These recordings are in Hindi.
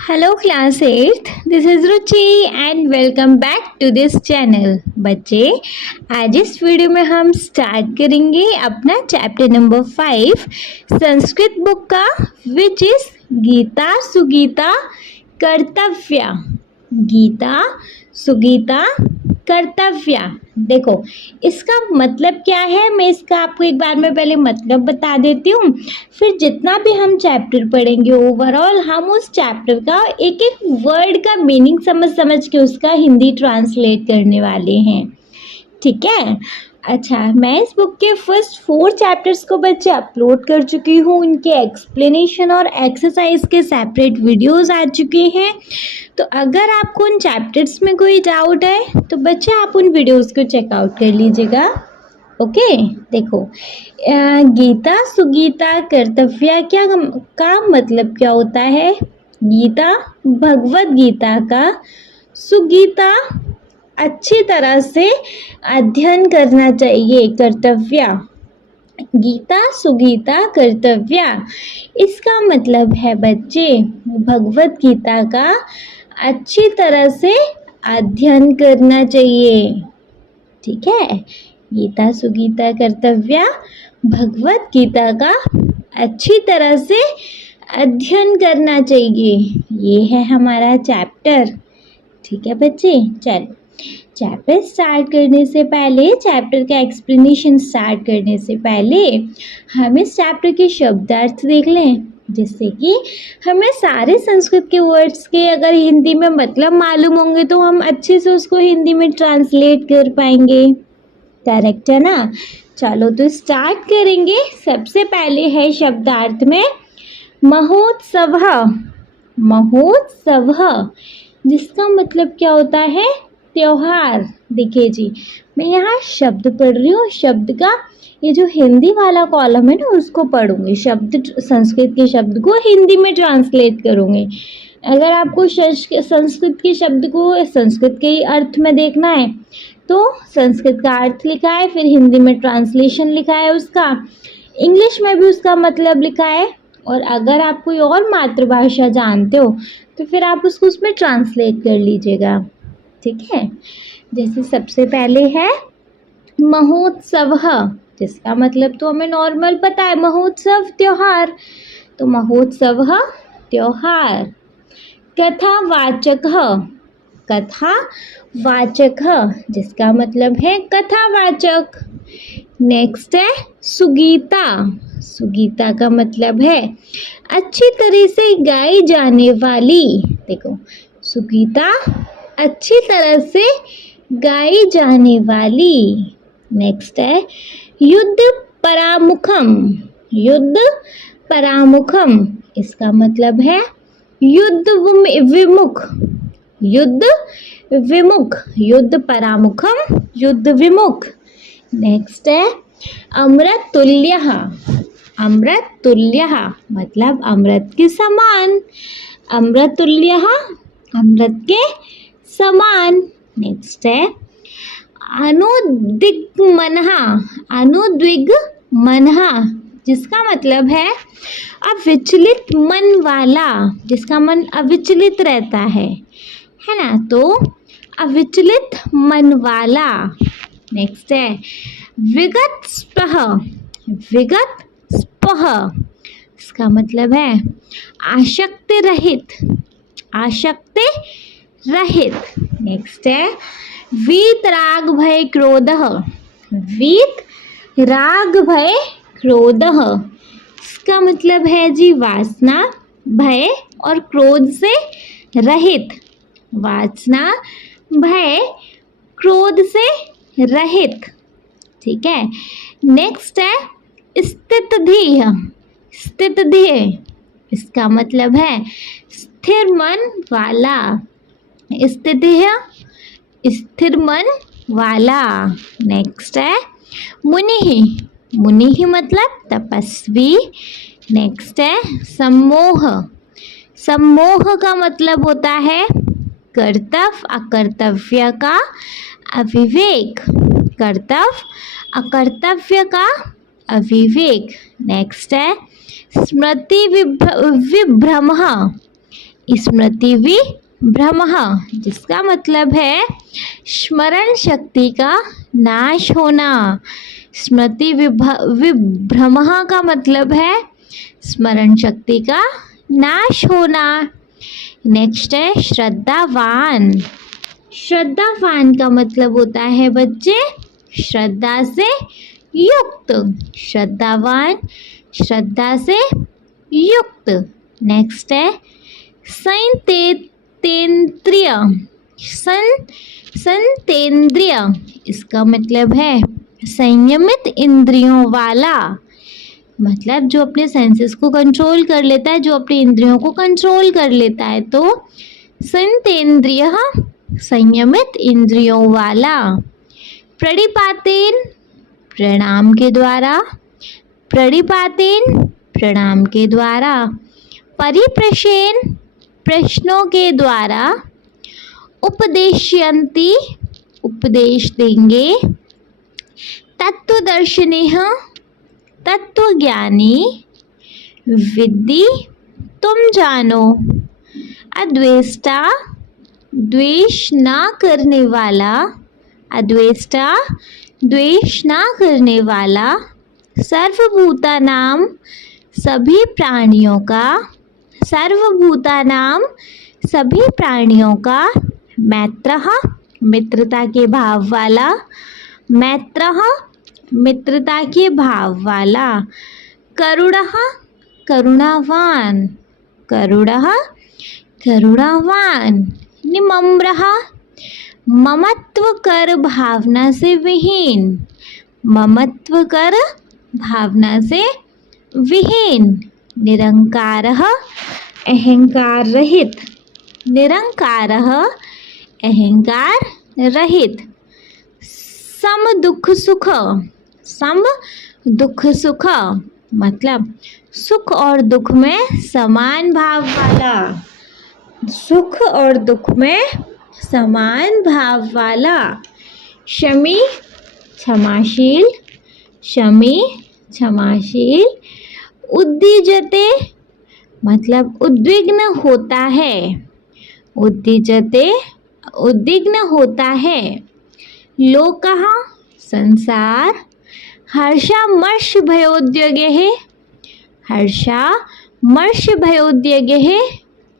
Hello class 8th, this is Ruchi and welcome back to this channel. बच्चे, आज इस वीडियो में हम स्टार्ट करेंगे अपना चैप्टर नंबर 5 संस्कृत बुक का, विच इज़ गीता सुगीता कर्तव्य। गीता सुगीता कर्तव्य। देखो, इसका मतलब क्या है, मैं इसका आपको एक बार में पहले मतलब बता देती हूँ, फिर जितना भी हम चैप्टर पढ़ेंगे ओवरऑल हम उस चैप्टर का एक एक वर्ड का मीनिंग समझ के उसका हिंदी ट्रांसलेट करने वाले हैं। ठीक है। अच्छा, मैं इस बुक के फर्स्ट 4 चैप्टर्स को बच्चे अपलोड कर चुकी हूँ। उनके एक्सप्लेनेशन और एक्सरसाइज के सेपरेट वीडियोस आ चुके हैं। तो अगर आपको उन चैप्टर्स में कोई डाउट है तो बच्चे आप उन वीडियोस को चेकआउट कर लीजिएगा। ओके, देखो, गीता सुगीता कर्तव्य क्या का मतलब क्या होता है। गीता भगवत गीता का, सुगीता अच्छी तरह से अध्ययन करना चाहिए, कर्तव्य। गीता सुगीता कर्तव्य, इसका मतलब है बच्चे भगवत गीता का अच्छी तरह से अध्ययन करना चाहिए। ठीक है, गीता सुगीता कर्तव्य भगवत गीता का अच्छी तरह से अध्ययन करना चाहिए। ये है हमारा चैप्टर। ठीक है बच्चे, चलो चैप्टर स्टार्ट करने से पहले, चैप्टर का एक्सप्लेनेशन स्टार्ट करने से पहले हम इस चैप्टर के शब्दार्थ देख लें, जिससे कि हमें सारे संस्कृत के वर्ड्स के अगर हिंदी में मतलब मालूम होंगे तो हम अच्छे से उसको हिंदी में ट्रांसलेट कर पाएंगे। करेक्ट है ना। चलो तो स्टार्ट करेंगे। सबसे पहले है शब्दार्थ में महोत्सव। महोत्सव, जिसका मतलब क्या होता है, त्योहार। देखिए जी, मैं यहाँ शब्द पढ़ रही हूँ, शब्द का ये जो हिंदी वाला कॉलम है ना उसको पढ़ूंगी, शब्द संस्कृत के शब्द को हिंदी में ट्रांसलेट करूँगी। अगर आपको संस्कृत के शब्द को संस्कृत के ही अर्थ में देखना है तो संस्कृत का अर्थ लिखा है, फिर हिंदी में ट्रांसलेशन लिखा है उसका, इंग्लिश में भी उसका मतलब लिखा है, और अगर आप कोई और मातृभाषा जानते हो तो फिर आप उसको उसमें ट्रांसलेट कर लीजिएगा। ठीक है, जैसे सबसे पहले है महोत्सव, जिसका मतलब तो हमें नॉर्मल पता है, महोत्सव त्योहार, तो महोत्सव त्योहार। कथावाचक, कथावाचक, जिसका मतलब है कथावाचक। नेक्स्ट है सुगीता। सुगीता का मतलब है अच्छी तरह से गाई जाने वाली। देखो, सुगीता अच्छी तरह से गाई जाने वाली। नेक्स्ट है युद्ध परामुखम। युद्ध परामुखम, इसका मतलब है युद्ध विमुख। युद्ध विमुख, युद्ध परामुखम, युद्ध विमुख। नेक्स्ट है अमृत तुल्य। अमृत तुल्य मतलब अमृत के समान। अमृत तुल्य, अमृत के समान। नेक्स्ट है अनुद्विग्मनः। अनुद्विग्मनः, जिसका मतलब है अविचलित मन वाला, जिसका मन अविचलित रहता है ना, तो अविचलित मन वाला। नेक्स्ट है विगत स्पृह। विगत स्पृह, इसका मतलब है आसक्ति रहित। आसक्ति रहित। नेक्स्ट है वीत राग भय क्रोध। वीत राग भय क्रोध, इसका मतलब है जी वासना, भय और क्रोध से रहित। वासना, भय, क्रोध से रहित। ठीक है। नेक्स्ट है स्थित ध्येय। स्थित ध्येय, इसका मतलब है स्थिर मन वाला। स्थित है स्थिर मन वाला। नेक्स्ट है मुनि। मुनि मतलब तपस्वी। नेक्स्ट है सम्मोह। सम्मोह का मतलब होता है कर्तव्य अकर्तव्य का अविवेक। कर्तव्य अकर्तव्य का अविवेक। नेक्स्ट है स्मृति विभ्रम। स्मृति विभ्रमः, जिसका मतलब है स्मरण शक्ति का नाश होना। स्मृति विभ्रमः का मतलब है स्मरण शक्ति का नाश होना। नेक्स्ट है श्रद्धावान। श्रद्धावान का मतलब होता है बच्चे श्रद्धा से युक्त। श्रद्धावान, श्रद्धा से युक्त। नेक्स्ट है संतेन्द्रिय। संतेन्द्रिय इसका मतलब है संयमित इंद्रियों वाला, मतलब जो अपने सेंसेस को कंट्रोल कर लेता है, जो अपनी इंद्रियों को कंट्रोल कर लेता है। तो संतेन्द्रिय संयमित इंद्रियों वाला। प्रणिपातेन प्रणाम के द्वारा। प्रणिपातेन प्रणाम के द्वारा। परिप्रश्न प्रश्नों के द्वारा। उपदेशयन्ति उपदेश देंगे। तत्वदर्शिनः तत्वज्ञानी। विद्धि तुम जानो। अद्वेष्टा द्वेष ना करने वाला। अद्वेष्टा द्वेष ना करने वाला। सर्वभूतानां सभी प्राणियों का। सर्वभूतानां सभी प्राणियों का। मैत्रः मित्रता के भाव वाला। मैत्रः मित्रता के भाव वाला। करुणः करुणावान। करुणः करुणावान। निमम्रः ममत्व कर भावना से विहीन। ममत्व कर भावना से विहीन। निरंकारः अहंकार रहित। निरंकारः अहंकार रहित। सम दुख सुख। सम दुख सुख मतलब सुख और दुख में समान भाव वाला। सुख और दुख में समान भाव वाला। शमी क्षमाशील। शमी क्षमाशील। उद्विजते मतलब उद्विग्न होता है। उद्विजते उद्विग्न होता है। लोकः संसार। हर्षामर्ष भयोद्वेगः। हर्षामर्ष भयोद्वेगः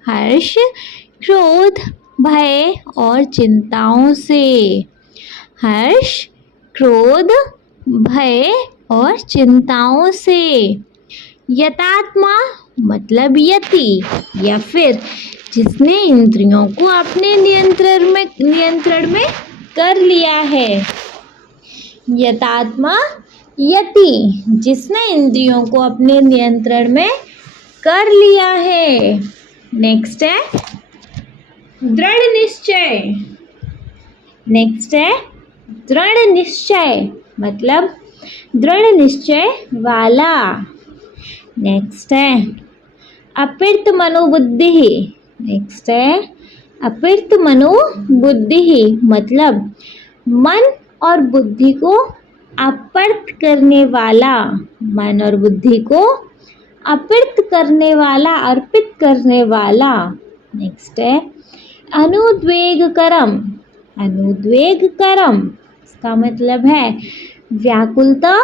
हर्ष क्रोध भय और चिंताओं से। हर्ष क्रोध भय और चिंताओं से। यतात्मा मतलब यति या फिर जिसने इंद्रियों को अपने नियंत्रण में कर लिया है। यतात्मा यति जिसने इंद्रियों को अपने नियंत्रण में कर लिया है। नेक्स्ट है दृढ़ निश्चय। नेक्स्ट है दृढ़ निश्चय मतलब दृढ़ निश्चय वाला। नेक्स्ट है अपीर्त मनोबुद्धि। नेक्स्ट है अपीर्त मनोबुद्धि मतलब मन और बुद्धि को अपीर्त करने वाला। मन और बुद्धि को अपीर्त करने वाला, अर्पित करने वाला। नेक्स्ट है अनुद्वेगकरम। अनुद्वेगकरम इसका मतलब है व्याकुलता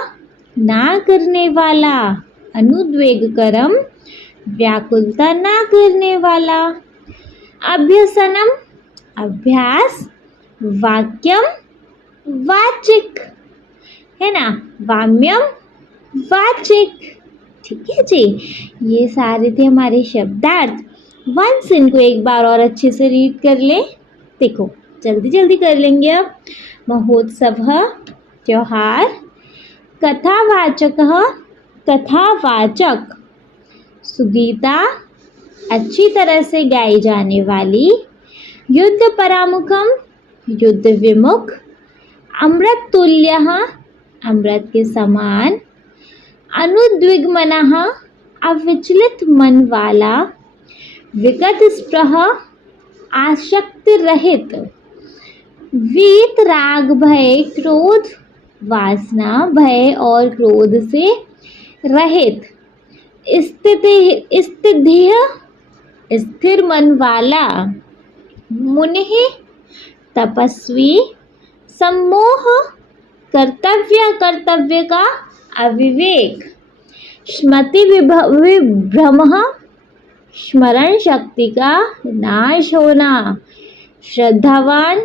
ना करने वाला। अनुद्वेगकरम व्याकुलता ना करने वाला। अभ्यसनम अभ्यास। वाक्यम वाचिक है ना, वाम्यम वाचिक। ठीक है जी, ये सारे थे हमारे शब्दार्थ। वंस इनको एक बार और अच्छे से रीड कर ले। देखो जल्दी जल्दी कर लेंगे अब। महोत्सव त्योहार। कथावाचक कथावाचक। सुगीता अच्छी तरह से गाई जाने वाली। युद्ध परामुखम युद्ध विमुख। अमृत तुल्य अमृत के समान। अनुद्विग्मनः अविचलित मन वाला। विगत स्पृह आसक्ति रहित। वीत राग भय क्रोध वासना भय और क्रोध से रहित। स्थिति स्थिर मन वाला, मुनिः तपस्वी, सम्मोह कर्तव्य का अविवेक, स्मृति विभ्रम स्मरण शक्ति का नाश होना, श्रद्धावान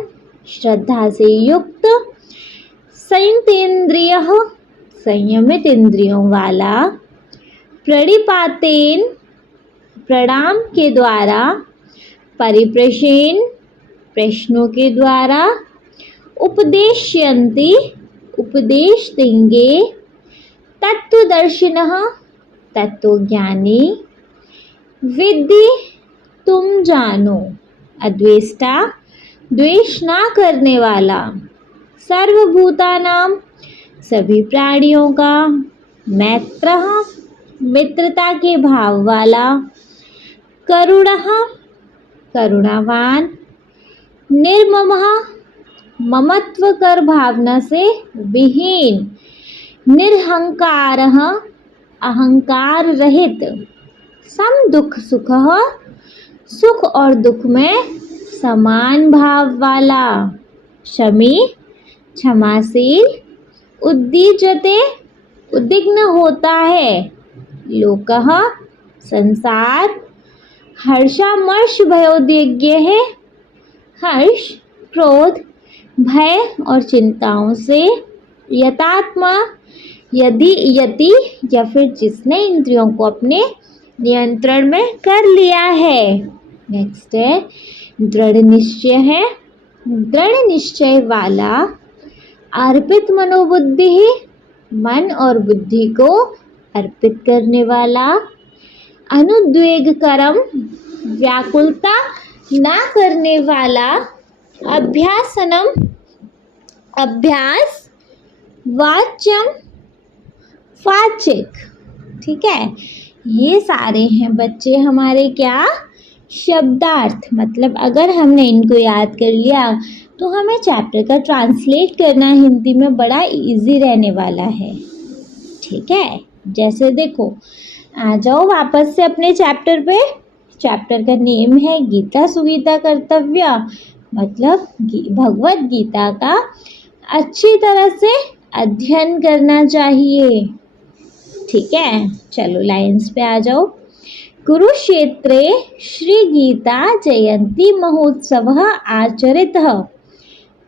श्रद्धा से युक्त, संयतेन्द्रिय संयमित इंद्रियों वाला, प्रणिपातेन प्रणाम के द्वारा, परिप्रश्न प्रश्नों के द्वारा, उपदेशयन्ति उपदेश देंगे, तत्वदर्शिनः तत्वज्ञानी, विद्धि तुम जानो, अद्वेष्टा द्वेष ना करने वाला, सर्वभूतानां सभी प्राणियों का, मैत्रः मित्रता के भाव वाला, करुणः करुणावान, निर्ममः ममत्व कर भावना से विहीन, निरहंकारः अहंकार रहित, सम दुख सुखः सुख और दुख में समान भाव वाला, शमी क्षमाशील, उद्दीजते उद्विग्न होता है, लोकः संसार, हर्षामर्ष भयोद्विग्य है, हर्ष क्रोध भय और चिंताओं से, यतात्मा यति या फिर जिसने इंद्रियों को अपने नियंत्रण में कर लिया है। नेक्स्ट है दृढ़ निश्चय है, दृढ़ निश्चय वाला, अर्पित मनोबुद्धि मन और बुद्धि को अर्पित करने वाला, अनुद्वेगकरम व्याकुलता ना करने वाला, अभ्यासनम अभ्यास, वाच्यम वाचिक। ठीक है, ये सारे हैं बच्चे हमारे क्या शब्दार्थ। मतलब अगर हमने इनको याद कर लिया तो हमें चैप्टर का ट्रांसलेट करना हिंदी में बड़ा इजी रहने वाला है। ठीक है, जैसे देखो आ जाओ वापस से अपने चैप्टर पे। चैप्टर का नेम है गीता सुगीता कर्तव्य, मतलब भगवत गीता का अच्छी तरह से अध्ययन करना चाहिए। ठीक है, चलो लाइन्स पे आ जाओ। कुरुक्षेत्रे श्री गीता जयंती महोत्सवः आचरितः,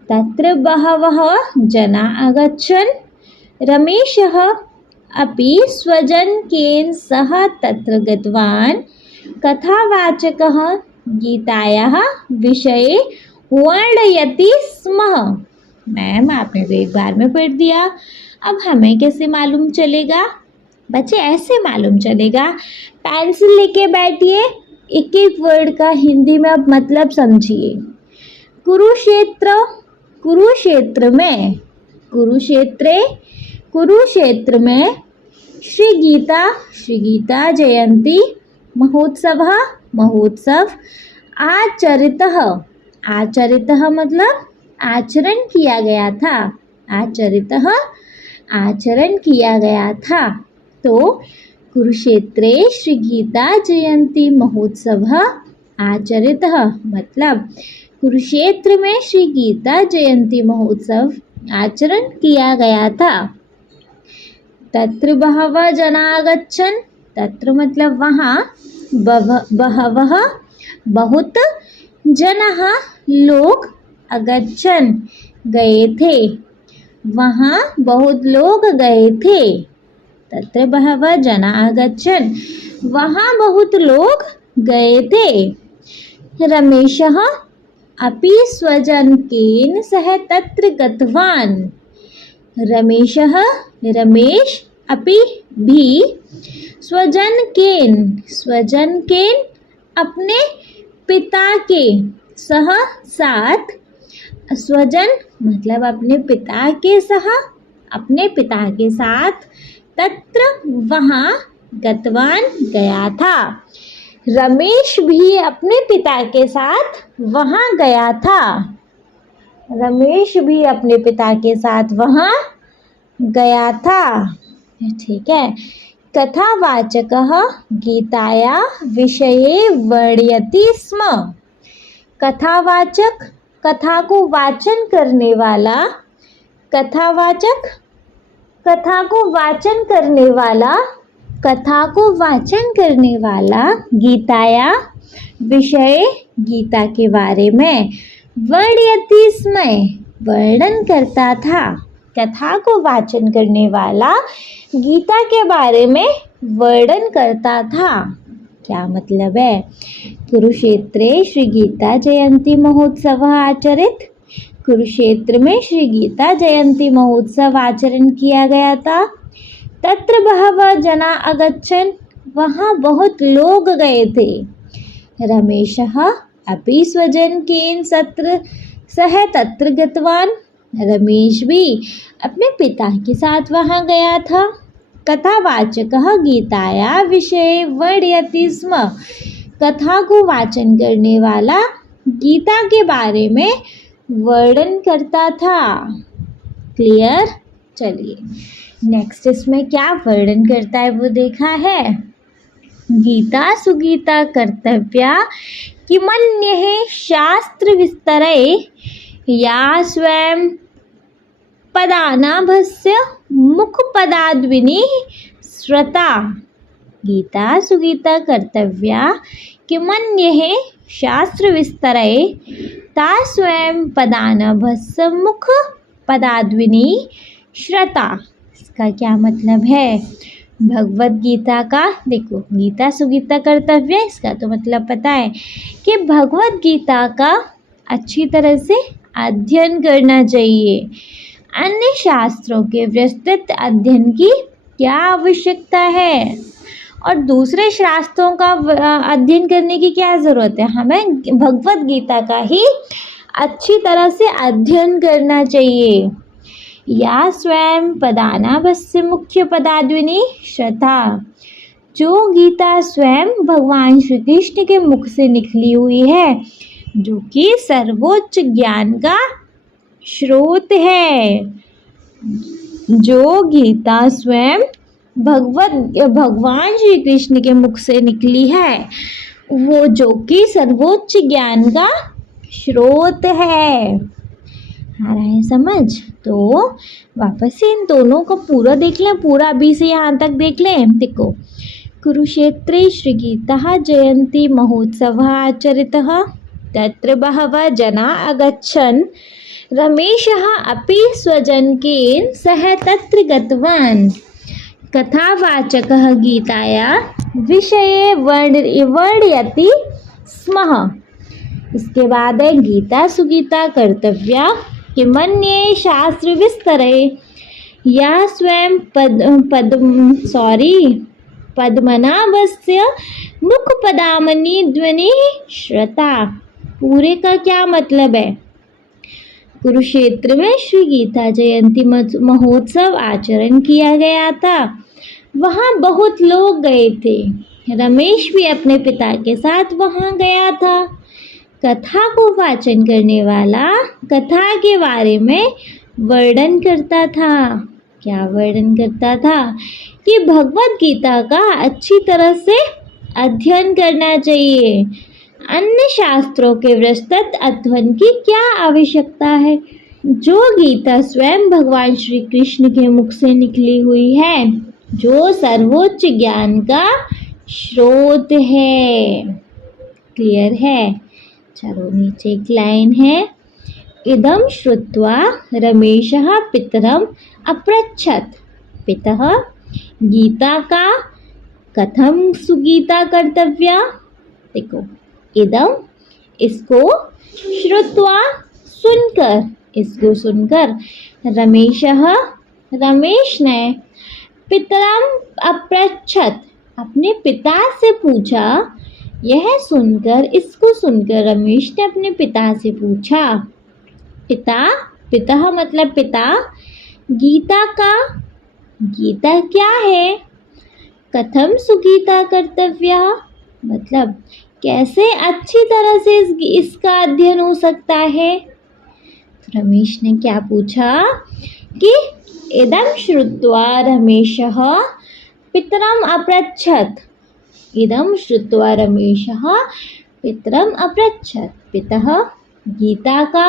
तत्र बहवः जना अगच्छन्, रमेशः अपि स्वजनकेन सह तत्र गतवान्, कथावाचकः गीतायाः विषये वर्णयति स्म। मैम आपने तो एक बार में पढ़ दिया, अब हमें कैसे मालूम चलेगा? बच्चे ऐसे मालूम चलेगा, पेंसिल लेके बैठिए, एक एक वर्ड का हिंदी में अब मतलब समझिए। कुरुक्षेत्र, कुरुक्षेत्र में, कुरुक्षेत्र में श्री गीता जयंती महोत्सव, महोत्सव, आचरितः, आचरितः मतलब आचरण किया गया था, आचरितः आचरण किया गया था। तो कुरुक्षेत्रे श्री गीता जयंती महोत्सव आचरितः मतलब कुरुक्षेत्र में श्री गीता जयंती महोत्सव आचरण किया गया था। तत्र बहवः जना आगच्छन्, तत्र मतलब वहाँ, बहवः बहुत, जनः लोग, अगच्छन् गए थे, वहाँ बहुत लोग गए थे। तत्र बहवः जना आगच्छन्, वहाँ बहुत लोग गए थे। रमेशः अपि स्वजनकेन सह तत्र गतवान्, रमेशः रमेश, अपि भी, स्वजनकेन, स्वजनकेन अपने पिता के, सह साथ, स्वजन मतलब अपने पिता के सह, अपने पिता के साथ, तत्र वहाँ, गतवान गया था। रमेश भी अपने पिता के साथ वहाँ गया था, रमेश भी अपने पिता के साथ वहाँ गया था। ठीक है, कथावाचकः गीताया विषये वर्णयति स्म। कथावाचक कथा को वाचन करने वाला, कथावाचक कथा को वाचन करने वाला, कथा को वाचन करने वाला गीताया विषय गीता के बारे में वर्णयति स्म वर्णन करता था। कथा को वाचन करने वाला गीता के बारे में वर्णन करता था। क्या मतलब है? कुरुक्षेत्रे श्री गीता जयंती महोत्सव आचरित। कुरुक्षेत्र में श्री गीता जयंती महोत्सव आचरण किया गया था। तत्र बहवः जना अगच्छन्, वहाँ बहुत लोग गए थे। रमेशः अपि स्वजनकेन सह तत्र गतवान्, रमेश भी अपने पिता के साथ वहाँ गया था। कथावाचकः गीताया विषये वर्णयति स्म, कथा को वाचन करने वाला गीता के बारे में वर्णन करता था। क्लियर? चलिए नेक्स्ट इसमें क्या वर्णन करता है वो देखा है। गीता सुगीता कर्तव्या किमन्यः शास्त्र विस्तरे या स्वयं पदानाभस्य मुखपदाद्विनी श्रता। गीता सुगीता कर्तव्या किमन्यः शास्त्र विस्तरे ता स्वयं पदानाभस्य मुखपदाद्विनी श्रता। इसका क्या मतलब है? भगवत गीता का, देखो गीता सुगीता कर्तव्य, इसका तो मतलब पता है कि भगवत गीता का अच्छी तरह से अध्ययन करना चाहिए। अन्य शास्त्रों के विस्तृत अध्ययन की क्या आवश्यकता है और दूसरे शास्त्रों का अध्ययन करने की क्या ज़रूरत है? हमें भगवत गीता का ही अच्छी तरह से अध्ययन करना चाहिए। या स्वयं पदानाभस्य मुख्य पदाद्विनी श्रद्धा, जो गीता स्वयं भगवान श्री कृष्ण के मुख से निकली हुई है, जो कि सर्वोच्च ज्ञान का स्रोत है। जो गीता स्वयं भगवान श्री कृष्ण के मुख से निकली है, वो जो कि सर्वोच्च ज्ञान का स्रोत है। आ रहा है समझ? तो वापस से इन दोनों को पूरा देख लें, पूरा अभी से यहाँ तक देख लें। देखो, कुरुक्षेत्रे श्री गीता जयंती महोत्सव आचरितः, तत्र बहवः जना अगच्छन्, रमेशः अपि स्वजनकेन सह तत्र गतवान्। कथावाचकः गीताया विषये वर्णयति स्म। इसके बाद है गीता सुगीता कर्तव्या किमन्ये शास्त्र विस्तरे या स्वयं पद्मनाभस्य मुखपदामनि ध्वनि श्रता। पूरे का क्या मतलब है? कुरुक्षेत्र में श्री गीता जयंती महोत्सव आचरण किया गया था। वहाँ बहुत लोग गए थे। रमेश भी अपने पिता के साथ वहाँ गया था। कथा को वाचन करने वाला कथा के बारे में वर्णन करता था। क्या वर्णन करता था? कि भगवत गीता का अच्छी तरह से अध्ययन करना चाहिए। अन्य शास्त्रों के विस्तृत अध्ययन की क्या आवश्यकता है? जो गीता स्वयं भगवान श्री कृष्ण के मुख से निकली हुई है, जो सर्वोच्च ज्ञान का स्रोत है। क्लियर है? चलो नीचे एक लाइन है, इदं श्रुत्वा रमेशः पितरम् अपृच्छत्, पितः गीता का कथम सुगीता कर्तव्या। देखो, इदम इसको, श्रुत्वा सुनकर, इसको सुनकर, रमेशः रमेश ने, पितरम् अपृच्छत् अपने पिता से पूछा। यह सुनकर, इसको सुनकर रमेश ने अपने पिता से पूछा। पिता, पिता मतलब पिता, गीता का, गीता क्या है? कथम सुगीता कर्तव्या, मतलब कैसे अच्छी तरह से इसका अध्ययन हो सकता है? तो रमेश ने क्या पूछा कि इदं श्रुत्वा रमेशः पितरम् अपृच्छत्। इदं श्रुत्वा रमेशः पितरम् अपृच्छत्, पितः गीता का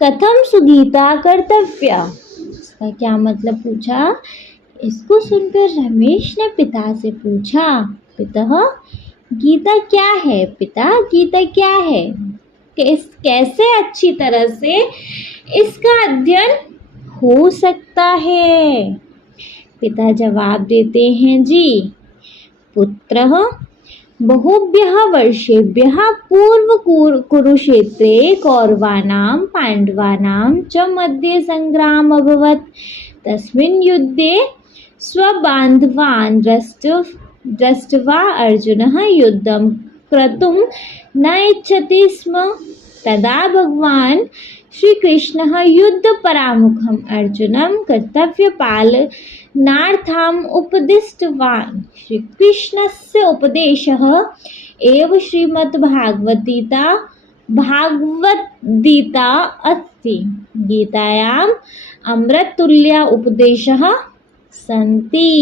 कथं सुगीता कर्तव्या। इसका क्या मतलब पूछा। इसको सुनकर रमेश ने पिता से पूछा, पितः गीता क्या है, पिता गीता क्या है, कैसे अच्छी तरह से इसका अध्ययन हो सकता है। पिता जवाब देते हैं, जी पुत्रः बहुभ्यः वर्षेभ्यः पूर्व कुरुक्षेत्रे कौरवानां पाण्डवानां च मध्ये संग्राम अभवत्। तस्मिन् युद्धे स्वबान्धवान् दृष्ट्वा अर्जुनः युद्धं कर्तुं न इच्छति स्म। तदा भगवान् श्रीकृष्णः युद्धपरामुखम् अर्जुनं कर्तव्यपालनार्थम् उपदिष्टवान्। श्रीकृष्णस्य उपदेशः एव श्रीमद्भागवद्गीता अस्ति। गीतायाम् अमृततुल्य उपदेशः सन्ति।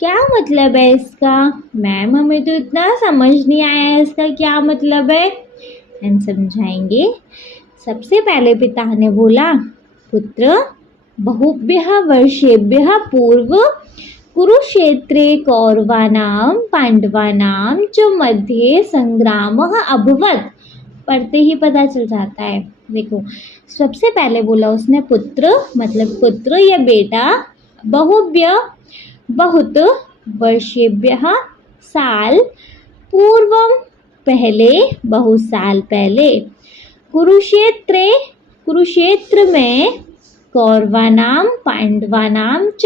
क्या मतलब है इसका। मैम हमें तो इतना समझ नहीं आया है इसका क्या मतलब है, हम समझाएंगे। सबसे पहले पिता ने बोला, पुत्र बहुभ्यः वर्षेभ्यः पूर्व कुरुक्षेत्रे कौरवानां पांडवानां च मध्ये संग्रामः अभवत्। पढ़ते ही पता चल जाता है। देखो सबसे पहले बोला उसने पुत्र मतलब पुत्र या बेटा, बहुभ्य बहुत, वर्षेभ्यः साल, पूर्वम पहले बहुत साल पहले, कुरुक्षेत्र में, कौरवानां पांडवानां च,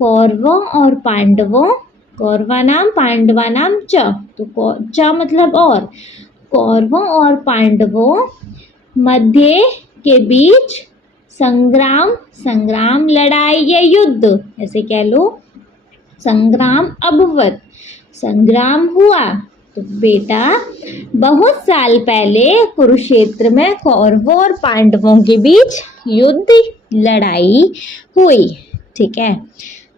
कौरवों और पांडवों, कौरवानां पांडवानां च, तो च मतलब और, कौरवों और पांडवों मध्य के बीच, संग्राम संग्राम लड़ाई या युद्ध ऐसे कह लो, संग्राम अभवत संग्राम हुआ। तो बेटा बहुत साल पहले कुरुक्षेत्र में कौरवों और पांडवों के बीच युद्ध लड़ाई हुई, ठीक है।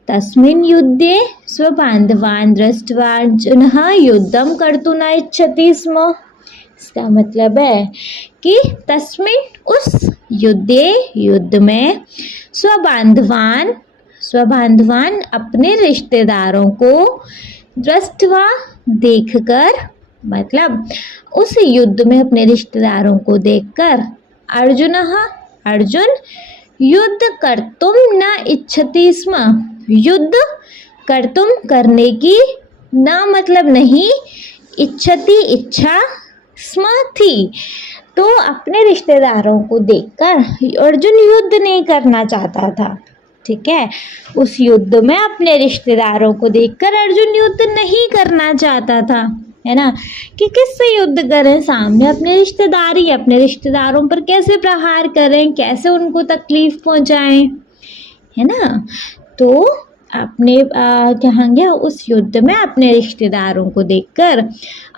तस्मिन् युद्धे स्वबान्धवान् दृष्ट्वा अर्जुनः युद्धं कर्तुं न इच्छति स्म। इसका मतलब है कि तस्मिन् उस युद्ध में स्वबान्धवान अपने रिश्तेदारों को दृष्ट्वा देखकर, मतलब उस युद्ध में अपने रिश्तेदारों को देखकर, अर्जुन युद्ध कर्तुं न इच्छति स्म। युद्ध कर्तुं करने की, न मतलब नहीं, इच्छति इच्छा, स्म थी। तो अपने रिश्तेदारों को देखकर अर्जुन युद्ध नहीं करना चाहता था, ठीक है। उस युद्ध में अपने रिश्तेदारों को देखकर अर्जुन युद्ध नहीं करना चाहता था, है ना। कि किससे युद्ध करें, सामने अपने रिश्तेदारी, अपने रिश्तेदारों पर कैसे प्रहार करें, कैसे उनको तकलीफ पहुंचाएं, है ना। तो अपने कहेंगे उस युद्ध में अपने रिश्तेदारों को देखकर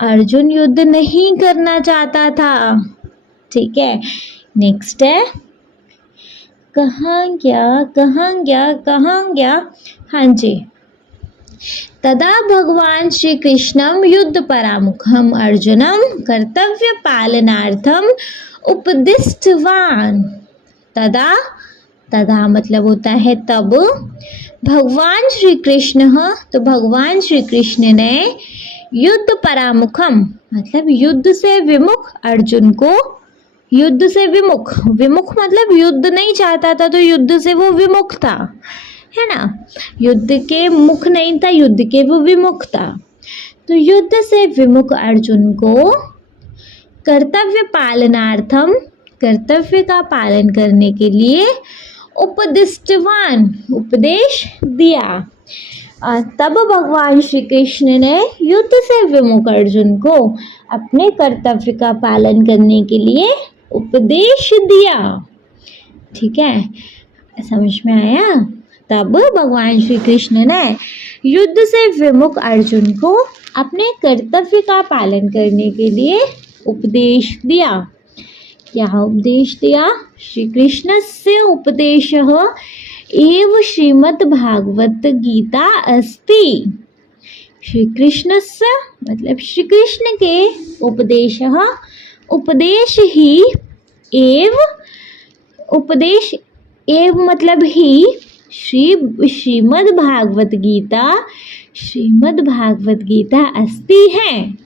अर्जुन युद्ध नहीं करना चाहता था, ठीक है। नेक्स्ट है कहाँ गया, हाँ जी। तदा भगवान श्री कृष्णं युद्ध परामुखम अर्जुनम कर्तव्य पालनार्थम उपदिष्टवान। तदा मतलब होता है तब, भगवान श्री कृष्ण, तो भगवान श्री कृष्ण ने युद्ध परामुखम मतलब युद्ध से विमुख अर्जुन को, युद्ध से विमुख मतलब युद्ध नहीं चाहता था, तो युद्ध से वो विमुख था, है ना। युद्ध के मुख नहीं था, युद्ध के वो विमुख था। तो युद्ध से विमुख अर्जुन को कर्तव्य पालनार्थम, कर्तव्य का पालन करने के लिए, उपदिष्टवान उपदेश दिया। तब भगवान श्री कृष्ण ने युद्ध से विमुख अर्जुन को अपने कर्तव्य का पालन करने के लिए उपदेश दिया, ठीक है। समझ में आया। तब भगवान श्री कृष्ण ने युद्ध से विमुख अर्जुन को अपने कर्तव्य का पालन करने के लिए उपदेश दिया। क्या उपदेश दिया। श्री कृष्ण से उपदेश एव श्रीमद्भागवत गीता अस्ति। श्री कृष्णस्य मतलब श्री कृष्ण के उपदेशः उपदेश ही एव उपदेश एव मतलब ही श्रीमद्भागवत गीता अस्ति है।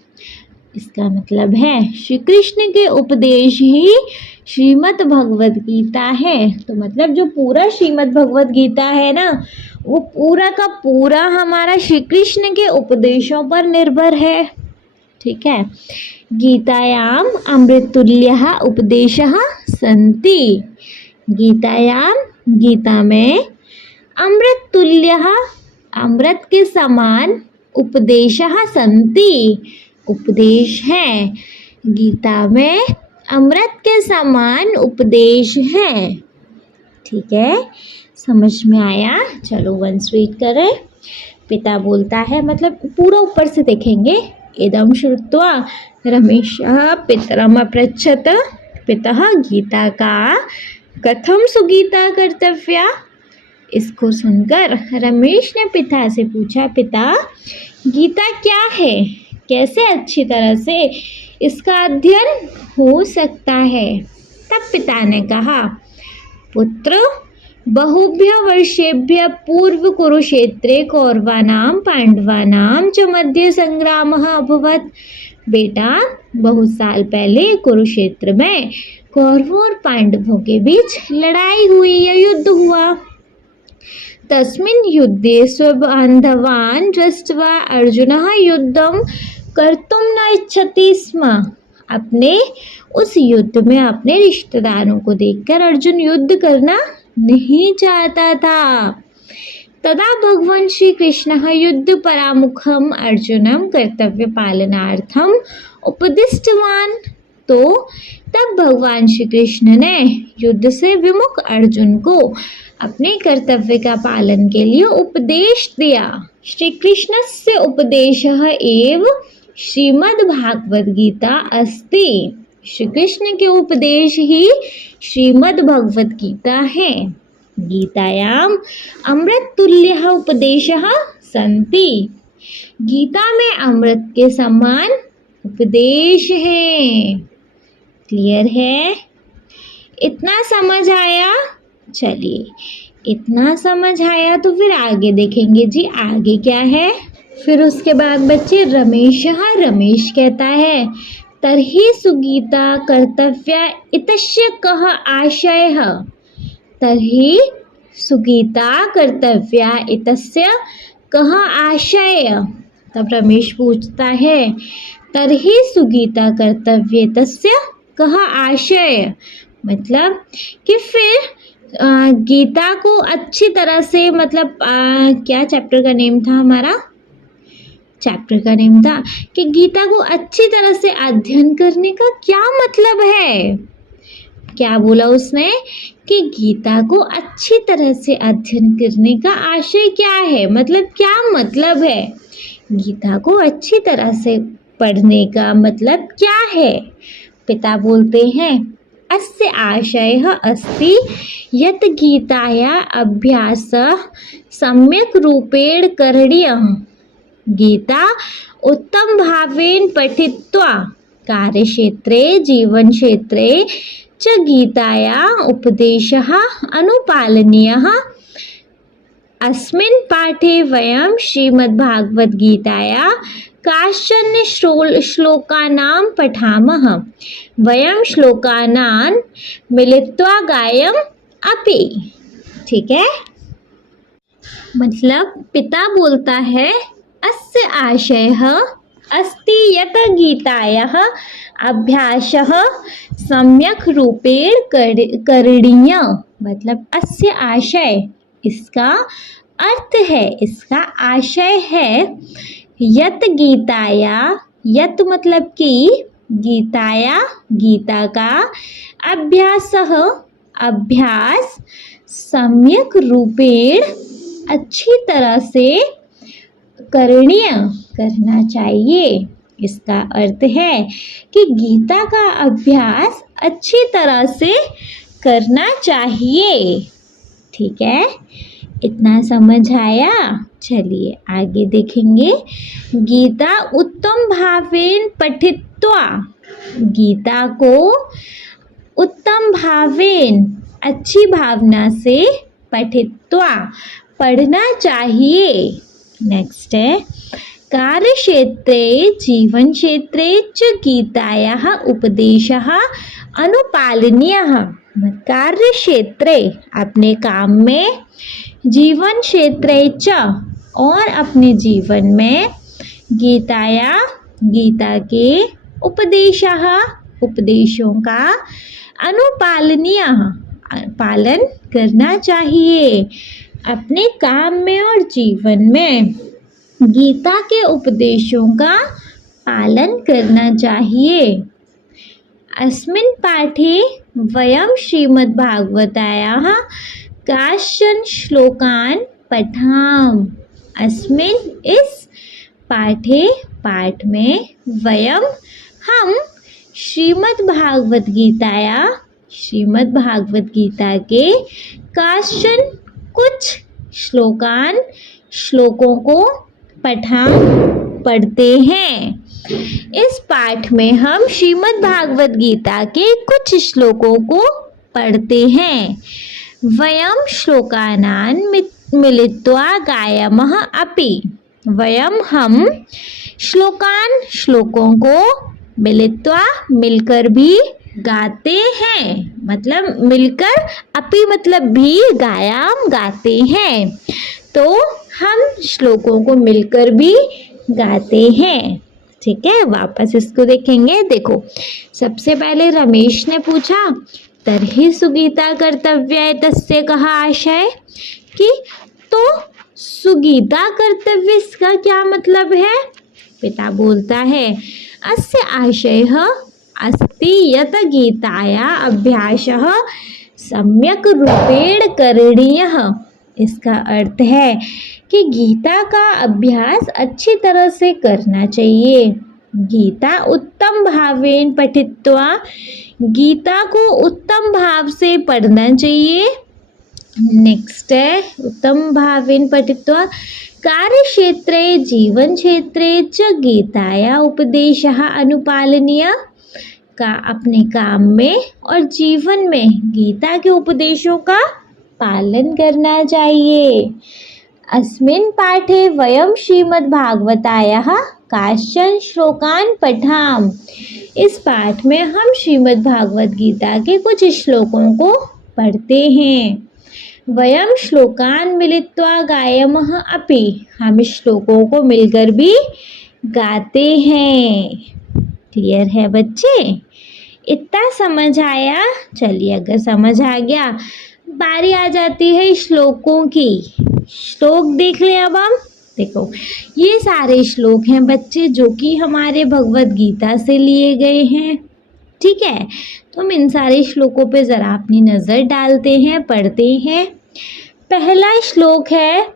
इसका मतलब है श्री कृष्ण के उपदेश ही श्रीमद् भगवद गीता है। तो मतलब जो पूरा श्रीमद् भगवद गीता है ना, वो पूरा का पूरा हमारा श्री कृष्ण के उपदेशों पर निर्भर है। ठीक है। गीतायाम अमृततुल्यः उपदेशः सन्ति। गीतायाम गीता में अमृततुल्यः अमृत के समान उपदेशः सन्ति उपदेश है। गीता में अमृत के समान उपदेश है। ठीक है, समझ में आया? चलो वंस रीड करें। पिता बोलता है, मतलब पूरा ऊपर से देखेंगे। इदं श्रुत्वा रमेशः पितरम् अपृच्छत्। पितः गीता का कथम सुगीता कर्तव्या। इसको सुनकर रमेश ने पिता से पूछा, पिता गीता क्या है, कैसे अच्छी तरह से इसका अध्ययन हो सकता है। तब पिता ने कहा, पुत्र बहुभ्य वर्षेभ्य पूर्व कुरुक्षेत्रे कौरवानां पांडवानां च मध्ये संग्रामः अभवत्। बेटा बहुत साल पहले कुरुक्षेत्र में कौरवों और पांडवों के बीच लड़ाई हुई या युद्ध हुआ। तस्मिन् युद्धे स्वबान्धवान् दृष्ट्वा अर्जुनः युद्धं कर्तुं न इच्छति स्म। अपने उस युद्ध में अपने रिश्तेदारों को देखकर अर्जुन युद्ध करना नहीं चाहता था। तदा भगवान श्री कृष्णः युद्ध परामुखम अर्जुनम कर्तव्य पालनार्थम उपदिष्टवान्। तो तब भगवान श्री कृष्ण ने युद्ध से विमुख अर्जुन को अपने कर्तव्य का पालन के लिए उपदेश दिया। श्री कृष्णस्य उपदेशः एव श्रीमद्भागवत गीता अस्ति। श्री कृष्ण के उपदेश ही श्रीमद् भगवत गीता है। गीतायाम अमृत तुल्यः उपदेशः सन्ति। गीता में अमृत के समान उपदेश है। क्लियर है? इतना समझ आया? चलिए, इतना समझ आया तो फिर आगे देखेंगे जी, आगे क्या है। फिर उसके बाद बच्चे रमेश कहता है, तर्हि सुगीता कर्तव्या इतस्य कः आशयः। तर्हि सुगीता कर्तव्या इतस्य कः आशय। तब रमेश पूछता है, तर्हि सुगीता कर्तव्य तस्य कः आशय, मतलब कि फिर गीता को अच्छी तरह से, मतलब क्या चैप्टर का नेम था हमारा? चैप्टर का नेम था कि गीता को अच्छी तरह से अध्ययन करने का क्या मतलब है। क्या बोला उसने कि गीता को अच्छी तरह से अध्ययन करने का आशय क्या है, मतलब क्या मतलब है। गीता को अच्छी तरह से पढ़ने का मतलब क्या है। पिता बोलते हैं, अस्य आशयः अस्ति यत् गीताया अभ्यासः सम्यक् रूपेण करणीयः। गीता उत्तम भावेन पठित्वा कार्यक्षेत्रे जीवनक्षेत्रे च गीताया उपदेशः अनुपालनीयः। अस्मिन् पाठे वयं श्रीमद्भागवद्गीताया काश्चन श्लोकानां पठामः। वयं श्लोकानां मिलित्वा गायम् अपि। ठीक है, मतलब पिता बोलता है, अस्य आशयः अस्ति यत् गीतायाः अभ्यासः सम्यक् रूपेण करणीयः। मतलब अस्य आशय, इसका अर्थ है, इसका आशय है, यत् गीताया, यत् मतलब कि गीताया, गीता का अभ्यासः अभ्यास सम्यक रूपेण अच्छी तरह से करणीय करना चाहिए। इसका अर्थ है कि गीता का अभ्यास अच्छी तरह से करना चाहिए। ठीक है, इतना समझ आया। चलिए आगे देखेंगे। गीता उत्तम भावेन पठित्वा, गीता को उत्तम भावेन अच्छी भावना से पठित्वा पढ़ना चाहिए। नेक्स्ट है कार्यक्षेत्रे जीवन क्षेत्रे च गीतायाः उपदेशः अनुपालनीयः। कार्यक्षेत्रे अपने काम में, जीवन क्षेत्रे च और अपने जीवन में, गीताया गीता के उपदेशः उपदेशों का अनुपालनीय पालन करना चाहिए। अपने काम में और जीवन में गीता के उपदेशों का पालन करना चाहिए। अस्मिन् पाठे वयं श्रीमद्भागवतायाः काश्चन श्लोकान् पठाम। अस्मिन् इस पाठे पाठ में वयं हम श्रीमद्भागवत गीता के काश्चन कुछ श्लोकों को पढ़ते हैं। इस पाठ में हम श्रीमद् भागवत गीता के कुछ श्लोकों को पढ़ते हैं। वयम श्लोकानां मिलित्वा गायामः अपि। वयम हम श्लोकों को मिलित्वा मिलकर भी गाते हैं, मतलब मिलकर, अपि मतलब भी, गायाम गाते हैं। तो हम श्लोकों को मिलकर भी गाते हैं। ठीक है, वापस इसको देखेंगे। देखो, सबसे पहले रमेश ने पूछा तर्हि सुगीता कर्तव्य तस्य कः आशय, कि तो सुगीता कर्तव्य इसका क्या मतलब है। पिता बोलता है अस्य आशयः अस्ति यत् गीताया अभ्यासः सम्यक रूपेण करणीयः। इसका अर्थ है कि गीता का अभ्यास अच्छी तरह से करना चाहिए। गीता उत्तम भावेन पठित्वा, गीता को उत्तम भाव से पढ़ना चाहिए। नेक्स्ट है उत्तम भावेन पठित्वा कार्यक्षेत्रे जीवन क्षेत्रे च गीताया उपदेशः अनुपालनीय। का अपने काम में और जीवन में गीता के उपदेशों का पालन करना चाहिए। अस्मिन् पाठे वयं श्रीमद्भागवतायाः काश्चन श्लोकान् पठाम। इस पाठ में हम श्रीमद् भागवत गीता के कुछ श्लोकों को पढ़ते हैं। वयं श्लोकान् मिलित्वा गायामः अपि। हम इस श्लोकों को मिलकर भी गाते हैं। क्लियर है बच्चे? इतना समझ आया? चलिए, अगर समझ आ गया, बारी आ जाती है श्लोकों की। श्लोक देख लें अब हम। देखो, ये सारे श्लोक हैं बच्चे जो कि हमारे भगवत गीता से लिए गए हैं। ठीक है, तो हम इन सारे श्लोकों पे ज़रा अपनी नज़र डालते हैं, पढ़ते हैं। पहला श्लोक है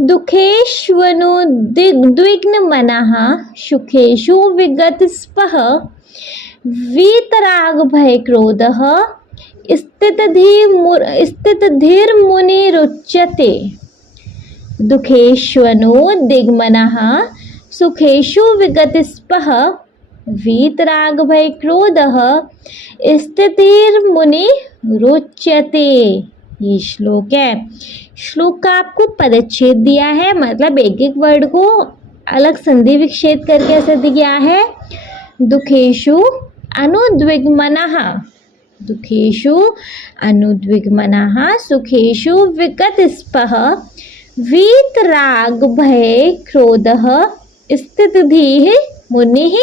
दुःखेष्वनुद्विग्न मनः सुखेषु विगतस्पः वीतराग भय क्रोधः स्थितधीर्मुनिरुच्यते। दुःखेष्वनुद्विग्नमनः सुखेषु विगतस्पः वीतराग भय क्रोधः स्थितिर्मुनिरुच्यते। ये श्लोक है। श्लोक का आपको पदच्छेद दिया है, मतलब एक एक वर्ड को अलग संधि विच्छेद करके ऐसे दिया है। दुःखेषु अनुद्विग्नमनः, दुःखेषु अनुद्विग्नमनः सुखेषु विगतस्पः वीतराग भय क्रोधः स्थितधीः मुनिः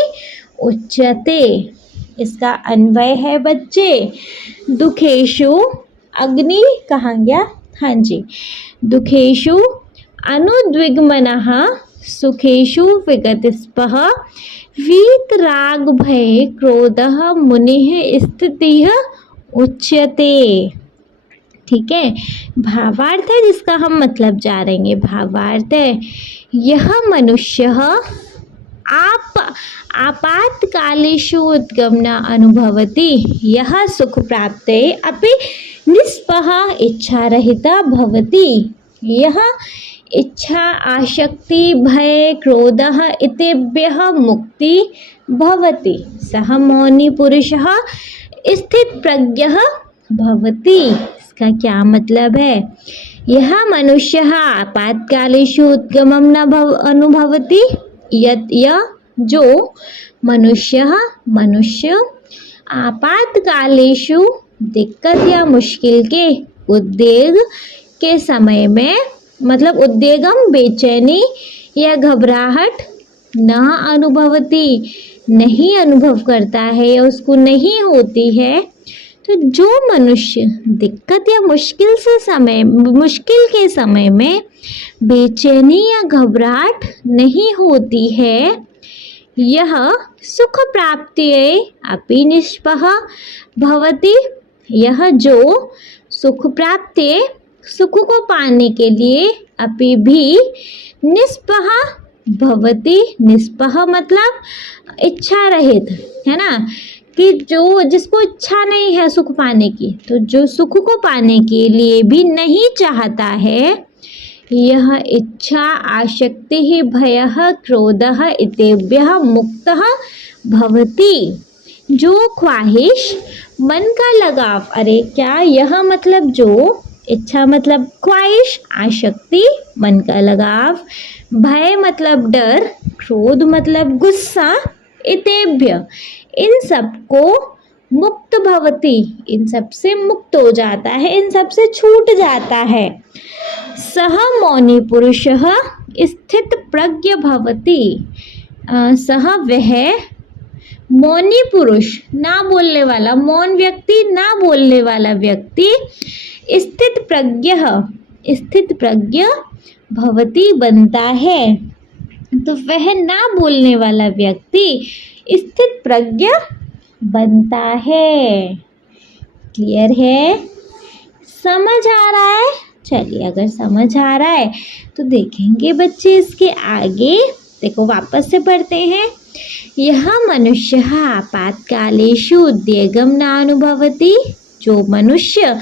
उच्यते। इसका अन्वय है बच्चे, दुःखेषु, अग्नि कहाँ गया? हाँ जी, दुःखेषु अनुद्विग्नमनः सुखेषु विगतस्पः वीतराग भय क्रोधः मुनिः स्थितिः उच्यते। ठीक है, भावार्थ है जिसका हम मतलब जानेंगे। भावार्थ है यह मनुष्य आपातकालेषु उत्गमन अनुभवति, यह सुख प्राप्ते अपि निस्पृह इच्छारहिता भवति। यह इच्छा आसक्ति भय क्रोधः इत्येभ्यः मुक्ति भवति। सः मौनी पुरुषः स्थितप्रज्ञः भवति। इसका क्या मतलब है? यह मनुष्यः आपातकालेषु उद्गमं न अनुभवति। यह जो मनुष्य आपातकालेषु दिक्कत या मुश्किल के उद्वेग के समय में, मतलब उद्वेगम बेचैनी या घबराहट न अनुभवती, नहीं अनुभव करता है या उसको नहीं होती है, तो जो मनुष्य दिक्कत या मुश्किल के समय में बेचैनी या घबराहट नहीं होती है, यह सुख प्राप्ति अपि निष्पृह भवति। यह जो सुख प्राप्ति, सुख को पाने के लिए अपि भी निष्पृह भवति। निष्पृह मतलब इच्छा रहित, है ना, कि जो जिसको इच्छा नहीं है सुख पाने की, तो जो सुख को पाने के लिए भी नहीं चाहता है, यह इच्छा आसक्ति ही भयः क्रोधः इत्येभ्यः मुक्तः भवति। जो ख्वाहिश, मन का लगाव, अरे क्या यह मतलब जो इच्छा मतलब ख्वाहिश, आसक्ति मन का लगाव, भय मतलब डर, क्रोध मतलब गुस्सा, इत्येभ्य इन सबको मुक्त भवति, इन सब से मुक्त हो जाता है, इन सब से छूट जाता है। सह मौनी पुरुषः स्थित प्रज्ञ भवति। सह वह मौनी पुरुष, ना बोलने वाला, मौन व्यक्ति, ना बोलने वाला व्यक्ति, स्थित प्रज्ञ भवति बनता है। तो वह ना बोलने वाला व्यक्ति स्थित प्रज्ञ बनता है। क्लियर है? समझ आ रहा है? चलिए, अगर समझ आ रहा है तो देखेंगे बच्चे इसके आगे। देखो, वापस से पढ़ते हैं। यह मनुष्य आपातकालेषु उद्वेगं न अनुभवति। जो मनुष्य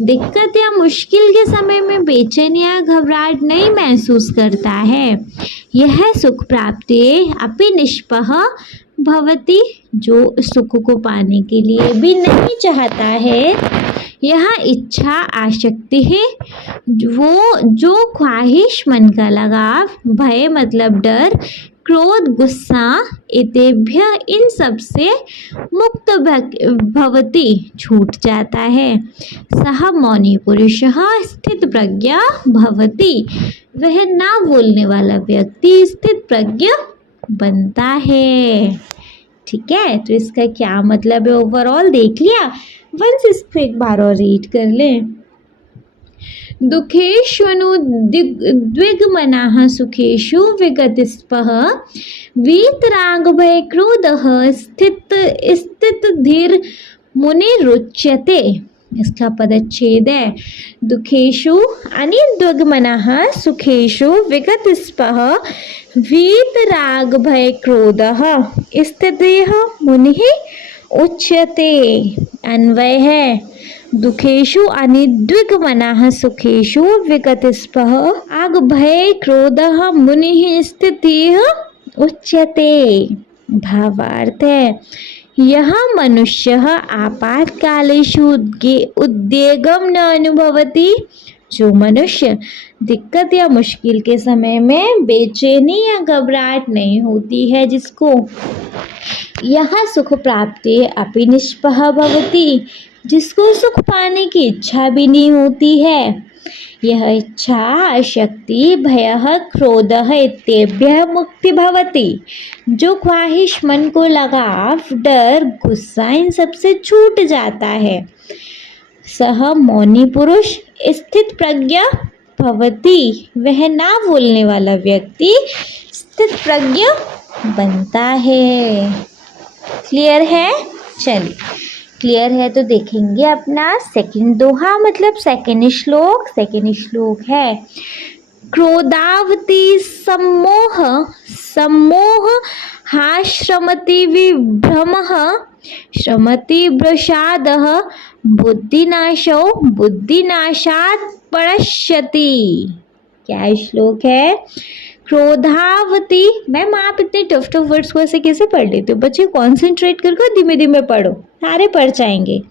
दिक्कत या मुश्किल के समय में बेचैनी या घबराहट नहीं महसूस करता है, यह सुख प्राप्ति अपि निष्पृह भवति। जो सुख को पाने के लिए भी नहीं चाहता है, यह इच्छा आसक्ति है, वो जो ख्वाहिश, मन का लगाव, भय मतलब डर, क्रोध गुस्सा, इत्येभ्य इन सब से मुक्त भवति छूट जाता है। सह मौनी पुरुषः स्थित प्रज्ञ भवति। वह ना बोलने वाला व्यक्ति स्थित प्रज्ञ बनता है। ठीक है, तो इसका क्या मतलब है ओवरऑल देख लिया। वंस इसको एक बार और रीड कर लें। दुःखेष्वनुद्विग्मनः सुखेषु विगतस्पः वीतरागभय क्रोधः स्थितधीर मुनिरुच्यते। इसका पदच्छेद है। दुखेषु अनिद्विग्मनः सुखेषु विगतस्पः वीतरागभय क्रोधः स्थितधीर मुनिः उच्यते। अन्वय है। दुखेषु अनिद्विग्मनः सुखेषु विगतस्पः आग भय क्रोधः मुनिः स्थितिः उच्यते। भावार्थ है, यह मनुष्य आपातकालेषु उद्वेगं न अनुभवति। जो मनुष्य दिक्कत या मुश्किल के समय में बेचैनी या घबराहट नहीं होती है जिसको, यह सुख प्राप्ति अपि निष्पृह भवति। जिसको सुख पाने की इच्छा भी नहीं होती है, यह इच्छा आसक्ति भयः क्रोधः इत्येभ्यः मुक्ति भवति। जो ख्वाहिश, मन को लगाव, डर, गुस्सा, इन सब से छूट जाता है। सह मौनी पुरुष स्थित प्रज्ञ भवति। वह ना बोलने वाला व्यक्ति स्थित प्रज्ञ बनता है। क्लियर है? चलिए, क्लियर है तो देखेंगे अपना सेकंड दोहा, मतलब सेकंड श्लोक। सेकंड श्लोक है, क्रोधावती सम्मोह हा श्रमति विभ्रमः श्रमति प्रसादः बुद्धिनाशो बुद्धिनाशात् प्रणश्यति। क्या श्लोक है? क्रोधावती। मैम आप इतने टफ टफ वर्ड्स को ऐसे कैसे पढ़ लेते हो? बच्चे कॉन्सेंट्रेट करके धीमे धीमे पढ़ो, सारे पढ़ जाएंगे।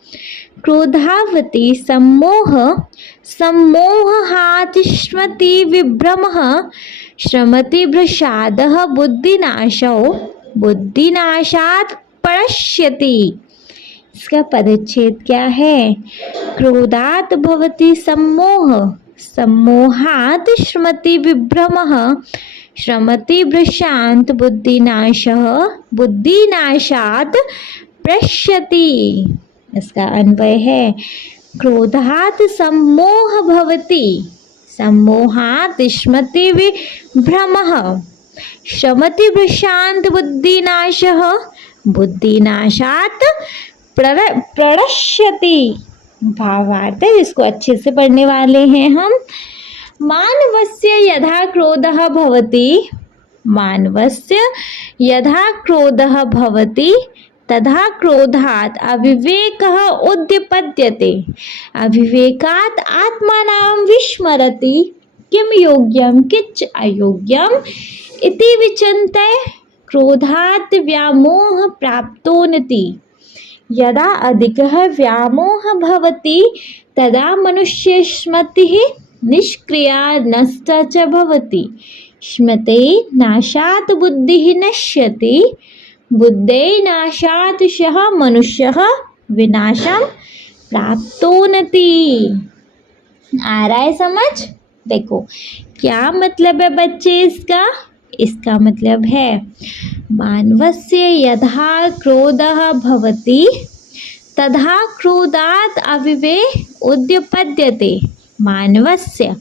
क्रोधावती सम्मोह सम्मोहात् श्रमति विभ्रमः श्रमति प्रसादः बुद्धिनाशो बुद्धिनाशात् प्रणश्यति। इसका पदच्छेद क्या है? क्रोधात् भवति सम्मोह सम्मोहात् श्रमति विभ्रमः श्रमति भ्रशांत बुद्धिनाशः बुद्धिनाशात् प्रणश्यति। इसका अन्वय है क्रोधात् सम्मोह भवति सम्मोहात् श्रमति विभ्रमः श्रमति भ्रशांत बुद्धिनाशः बुद्धिनाशात् प्रणश्यति। भावार्थ है, इसको अच्छे से पढ़ने वाले हैं हम। मानवस्य यथा क्रोधः भवति मानवस्य यथा क्रोधः भवति तथा क्रोधात् अविवेकः उद्पद्यते अविवेकात् आत्मानं विस्मरति किम योग्यम किच्च अयोग्यम इति विचिन्त्य क्रोधात् व्यामोह प्राप्तोन्नति। यदा अधिकः व्यामोहः भवति तदा मनुष्य स्मृतिः निष्क्रिया नष्टा च भवति स्मृते नाशात् बुद्धिः नश्यति बुद्धे नाशात् सः मनुष्यः विनाशं प्राप्तोन्नति। आ रहा है समझ? देखो क्या मतलब है बच्चे इसका? इसका मतलब है मानवस्य यथा क्रोधः भवति तथा क्रोधात् अविवेक उद्पद्यते। मानवस्य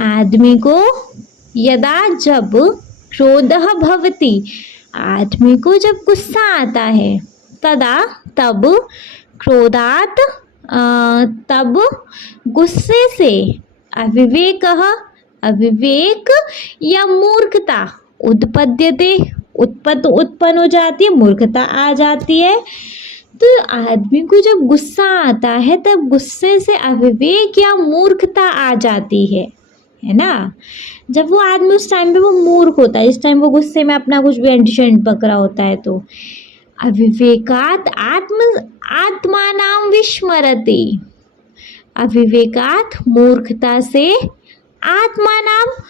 आदमी को यदा जब क्रोधः भवति आदमी को जब गुस्सा आता है तदा तब क्रोधात् तब गुस्से से अविवेकः अविवेक या मूर्खता उत्पद्यते उत्पन्न हो जाती है, मूर्खता आ जाती है। तो आदमी को जब गुस्सा आता है तब गुस्से से अविवेक या मूर्खता आ जाती है ना। जब वो आदमी उस टाइम पे वो मूर्ख होता है, इस टाइम वो गुस्से में अपना कुछ भी एंटीशेंट पकड़ा होता है। तो अविवेकात् आत्मानं विस्मरति अविवेकात् मूर्खता से आत्मानं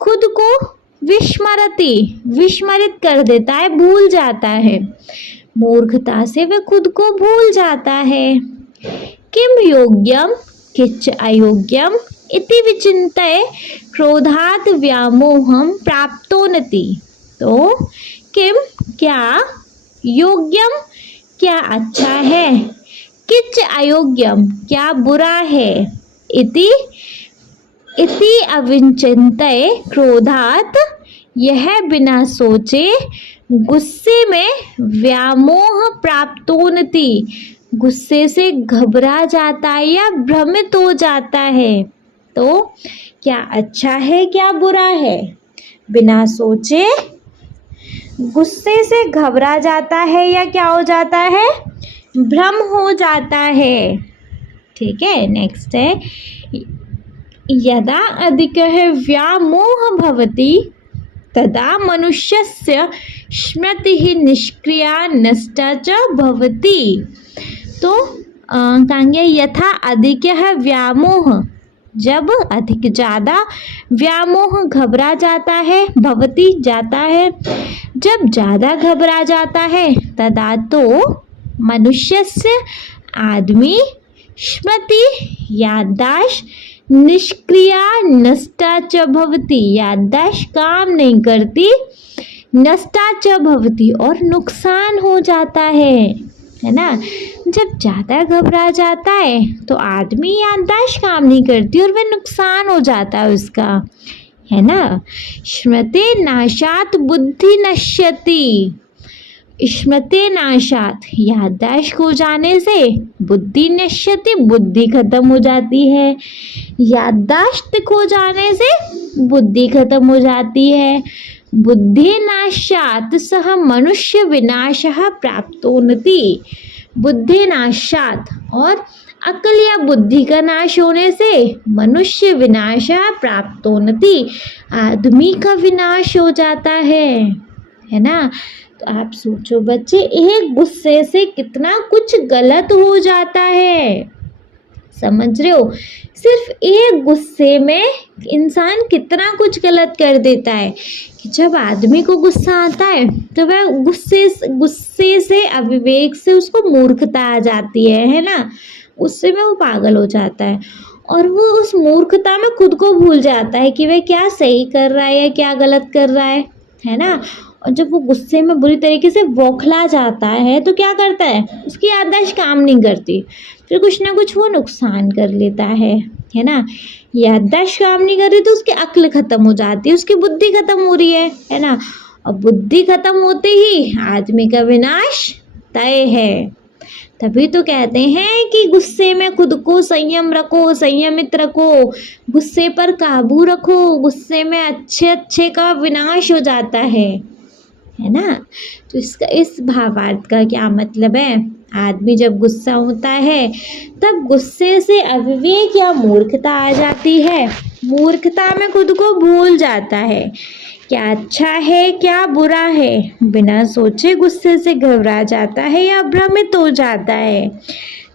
खुद को विस्मरति विस्मरित कर देता है, भूल जाता है। मूर्खता से वह खुद को भूल जाता है। किम योग्यम किच्च अयोग्यम इति विचिन्त्य क्रोधात् व्यामोहं प्राप्तोन्नति। तो किम क्या, योग्यम क्या अच्छा है, किच्च अयोग्यम क्या बुरा है, इति अविचिन्त्य क्रोधात् यह बिना सोचे गुस्से में व्यामोह प्राप्तोन्नति गुस्से से घबरा जाता है या भ्रमित हो जाता है। तो क्या अच्छा है क्या बुरा है, बिना सोचे गुस्से से घबरा जाता है या क्या हो जाता है, भ्रम हो जाता है। ठीक है, नेक्स्ट है यदा अधिकः व्यामोहः भवति तदा मनुष्यस्य स्मृतिः निष्क्रिया नष्टा च भवति। तो कहेंगे यथा अधिकः व्यामोह, जब अधिक ज़्यादा व्यामोह घबरा जाता है, भवति जाता है, जब ज़्यादा घबरा जाता है तदा तो मनुष्यस्य आदमी स्मृति याददाश्त निष्क्रिया नष्टा च भवति याददाश्त काम नहीं करती, नष्टा च भवति और नुकसान हो जाता है ना। जब ज़्यादा घबरा जाता है तो आदमी याददाश्त काम नहीं करती और वह नुकसान हो जाता है उसका, है ना। स्मृति नाशात बुद्धि नश्यति, स्मृति नाशात याददाश्त खो जाने से बुद्धि नश्यति बुद्धि खत्म हो जाती है, याददाश्त खो जाने से बुद्धि खत्म हो जाती है। बुद्धिनाशात् सह मनुष्य विनाशः प्राप्तोन्नति। बुद्धिनाशात् और अकल या बुद्धि का नाश होने से मनुष्य विनाशः प्राप्तोन्नति, आदमी का विनाश हो जाता है ना। तो आप सोचो बच्चे, एक गुस्से से कितना कुछ गलत हो जाता है, समझ रहे हो। सिर्फ एक गुस्से में इंसान कितना कुछ गलत कर देता है कि जब आदमी को गुस्सा आता है तो वह गुस्से से अविवेक से उसको मूर्खता आ जाती है ना। उससे में वो पागल हो जाता है और वो उस मूर्खता में खुद को भूल जाता है कि वह क्या सही कर रहा है या क्या गलत कर रहा है ना। और जब वो गुस्से में बुरी तरीके से बौखला जाता है तो क्या करता है, उसकी याददाश्त काम नहीं करती, फिर कुछ ना कुछ वो नुकसान कर लेता है ना। याददाश्त काम नहीं कर रही तो उसकी अक्ल खत्म हो जाती है, उसकी बुद्धि खत्म हो रही है ना। और बुद्धि खत्म होते ही आदमी का विनाश तय है। तभी तो कहते हैं कि गुस्से में खुद को संयम रखो, संयमित रखो, गुस्से पर काबू रखो, गुस्से में अच्छे का विनाश हो जाता है ना। तो इसका इस भावार्थ का क्या मतलब है, आदमी जब गुस्सा होता है तब गुस्से से अविवेक या मूर्खता आ जाती है, मूर्खता में खुद को भूल जाता है, क्या अच्छा है क्या बुरा है, बिना सोचे गुस्से से घबरा जाता है या भ्रमित हो जाता है।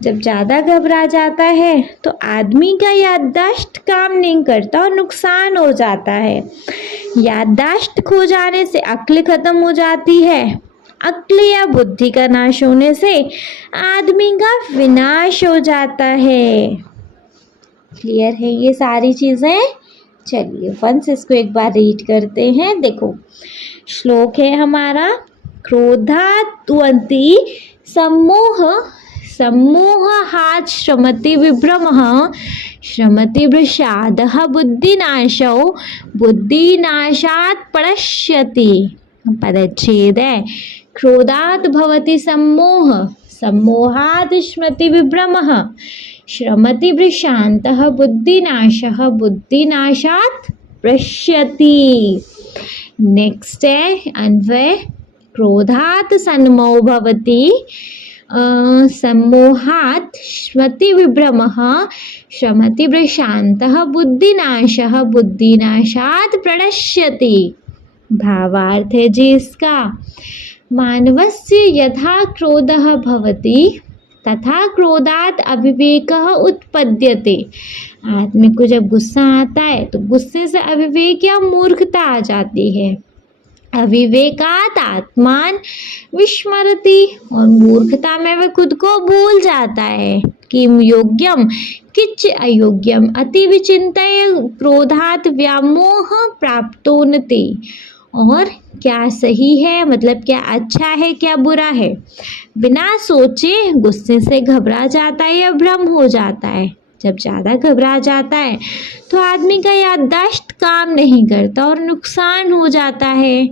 जब ज़्यादा घबरा जाता है तो आदमी का याददाश्त काम नहीं करता और नुकसान हो जाता है। याददाश्त खो जाने से अक्ल खत्म हो जाती है, अक्ल या बुद्धि का नाश होने से आदमी का विनाश हो जाता है। क्लियर है ये सारी चीज़ें। चलिए वंश इसको एक बार रीड करते हैं। देखो श्लोक है हमारा, क्रोधात्वन्ति सम्मोहात् श्रमति विभ्रमः श्रमति वृषादः बुद्धिनाशो बुद्धिनाशात् प्रणश्यति। पदच्छेद है, क्रोधात् भवति सम्मोह, सम्मोहात् श्रमति विभ्रमः श्रमति वृषान्तः बुद्धिनाशः बुद्धिनाशात् प्रणश्यति। नेक्स्ट है अन्वय, क्रोधात् सन्मोह भवति सम्मोहात् श्रमति विभ्रमः श्रमति वृषान्तः बुद्धिनाशः बुद्धिनाशात् प्रणश्यति। भावार्थ है जी इसका, मानवस्य यथा क्रोधः भवति तथा क्रोधात् अविवेकः उत्पद्यते। आदमी को जब गुस्सा आता है तो गुस्से से अविवेक या मूर्खता आ जाती है। अविवेकात् आत्मान विस्मरति, और मूर्खता में वह खुद को भूल जाता है। किम योग्यम किच अयोग्यम अति विचिन्तय क्रोधात् व्यामोह प्राप्तोन्नति। और क्या सही है, मतलब क्या अच्छा है क्या बुरा है, बिना सोचे गुस्से से घबरा जाता है या भ्रम हो जाता है। जब ज़्यादा घबरा जाता है तो आदमी का याददाश्त काम नहीं करता और नुकसान हो जाता है।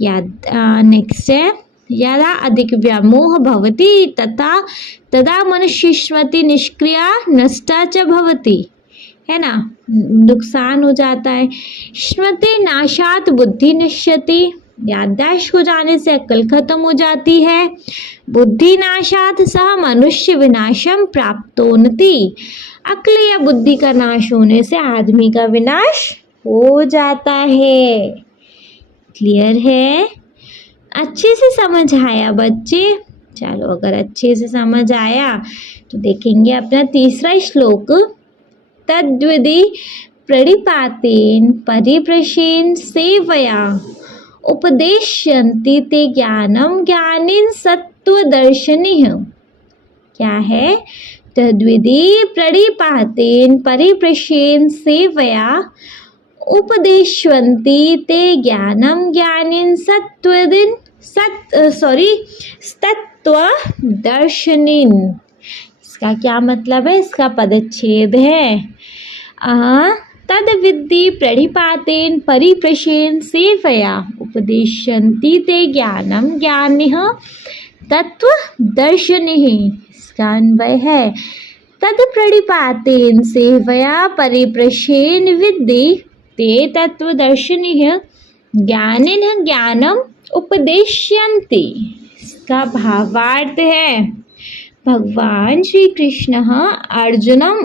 नेक्स्ट है, यदा अधिक व्यामोह भवति तदा मनुष्य स्मृति निष्क्रिया नष्टा च भवति, है ना, नुकसान हो जाता है। स्मृति नाशात बुद्धि नश्यति, याददाश्त हो जाने से अक्ल खत्म हो जाती है। बुद्धि नाशात सह मनुष्य विनाशम प्राप्तोन्नति, अक्ल या बुद्धि का नाश होने से आदमी का विनाश हो जाता है। क्लियर है, अच्छे से समझ आया बच्चे। चलो अगर अच्छे से समझ आया तो देखेंगे अपना तीसरा श्लोक, तद्विधि प्रणिपातेन परिप्रश्येन सेवया उपदेशयन्ति ते ज्ञानम ज्ञानिन सत्वदर्शिनः। क्या है, तद्विधि प्रणिपातेन परिप्रश्येन सेवया उपदेशयन्ति ते ज्ञानम ज्ञानिन तत्वदर्शिनः। इसका क्या मतलब है, इसका पदच्छेद है, तद्विधि प्रणिपातेन परिप्रश्येन सेवया उपदेशयन्ति ते ज्ञानम ज्ञानिनः तत्वदर्शिनः। इसका अन्वय है, तद प्रणिपातेन सेवया परिप्रश्येन विद्धि ते तत्वदर्शिनः ज्ञानिनः ज्ञानम उपदेश्यन्ति। इसका भावार्थ है भगवान श्री कृष्ण अर्जुनम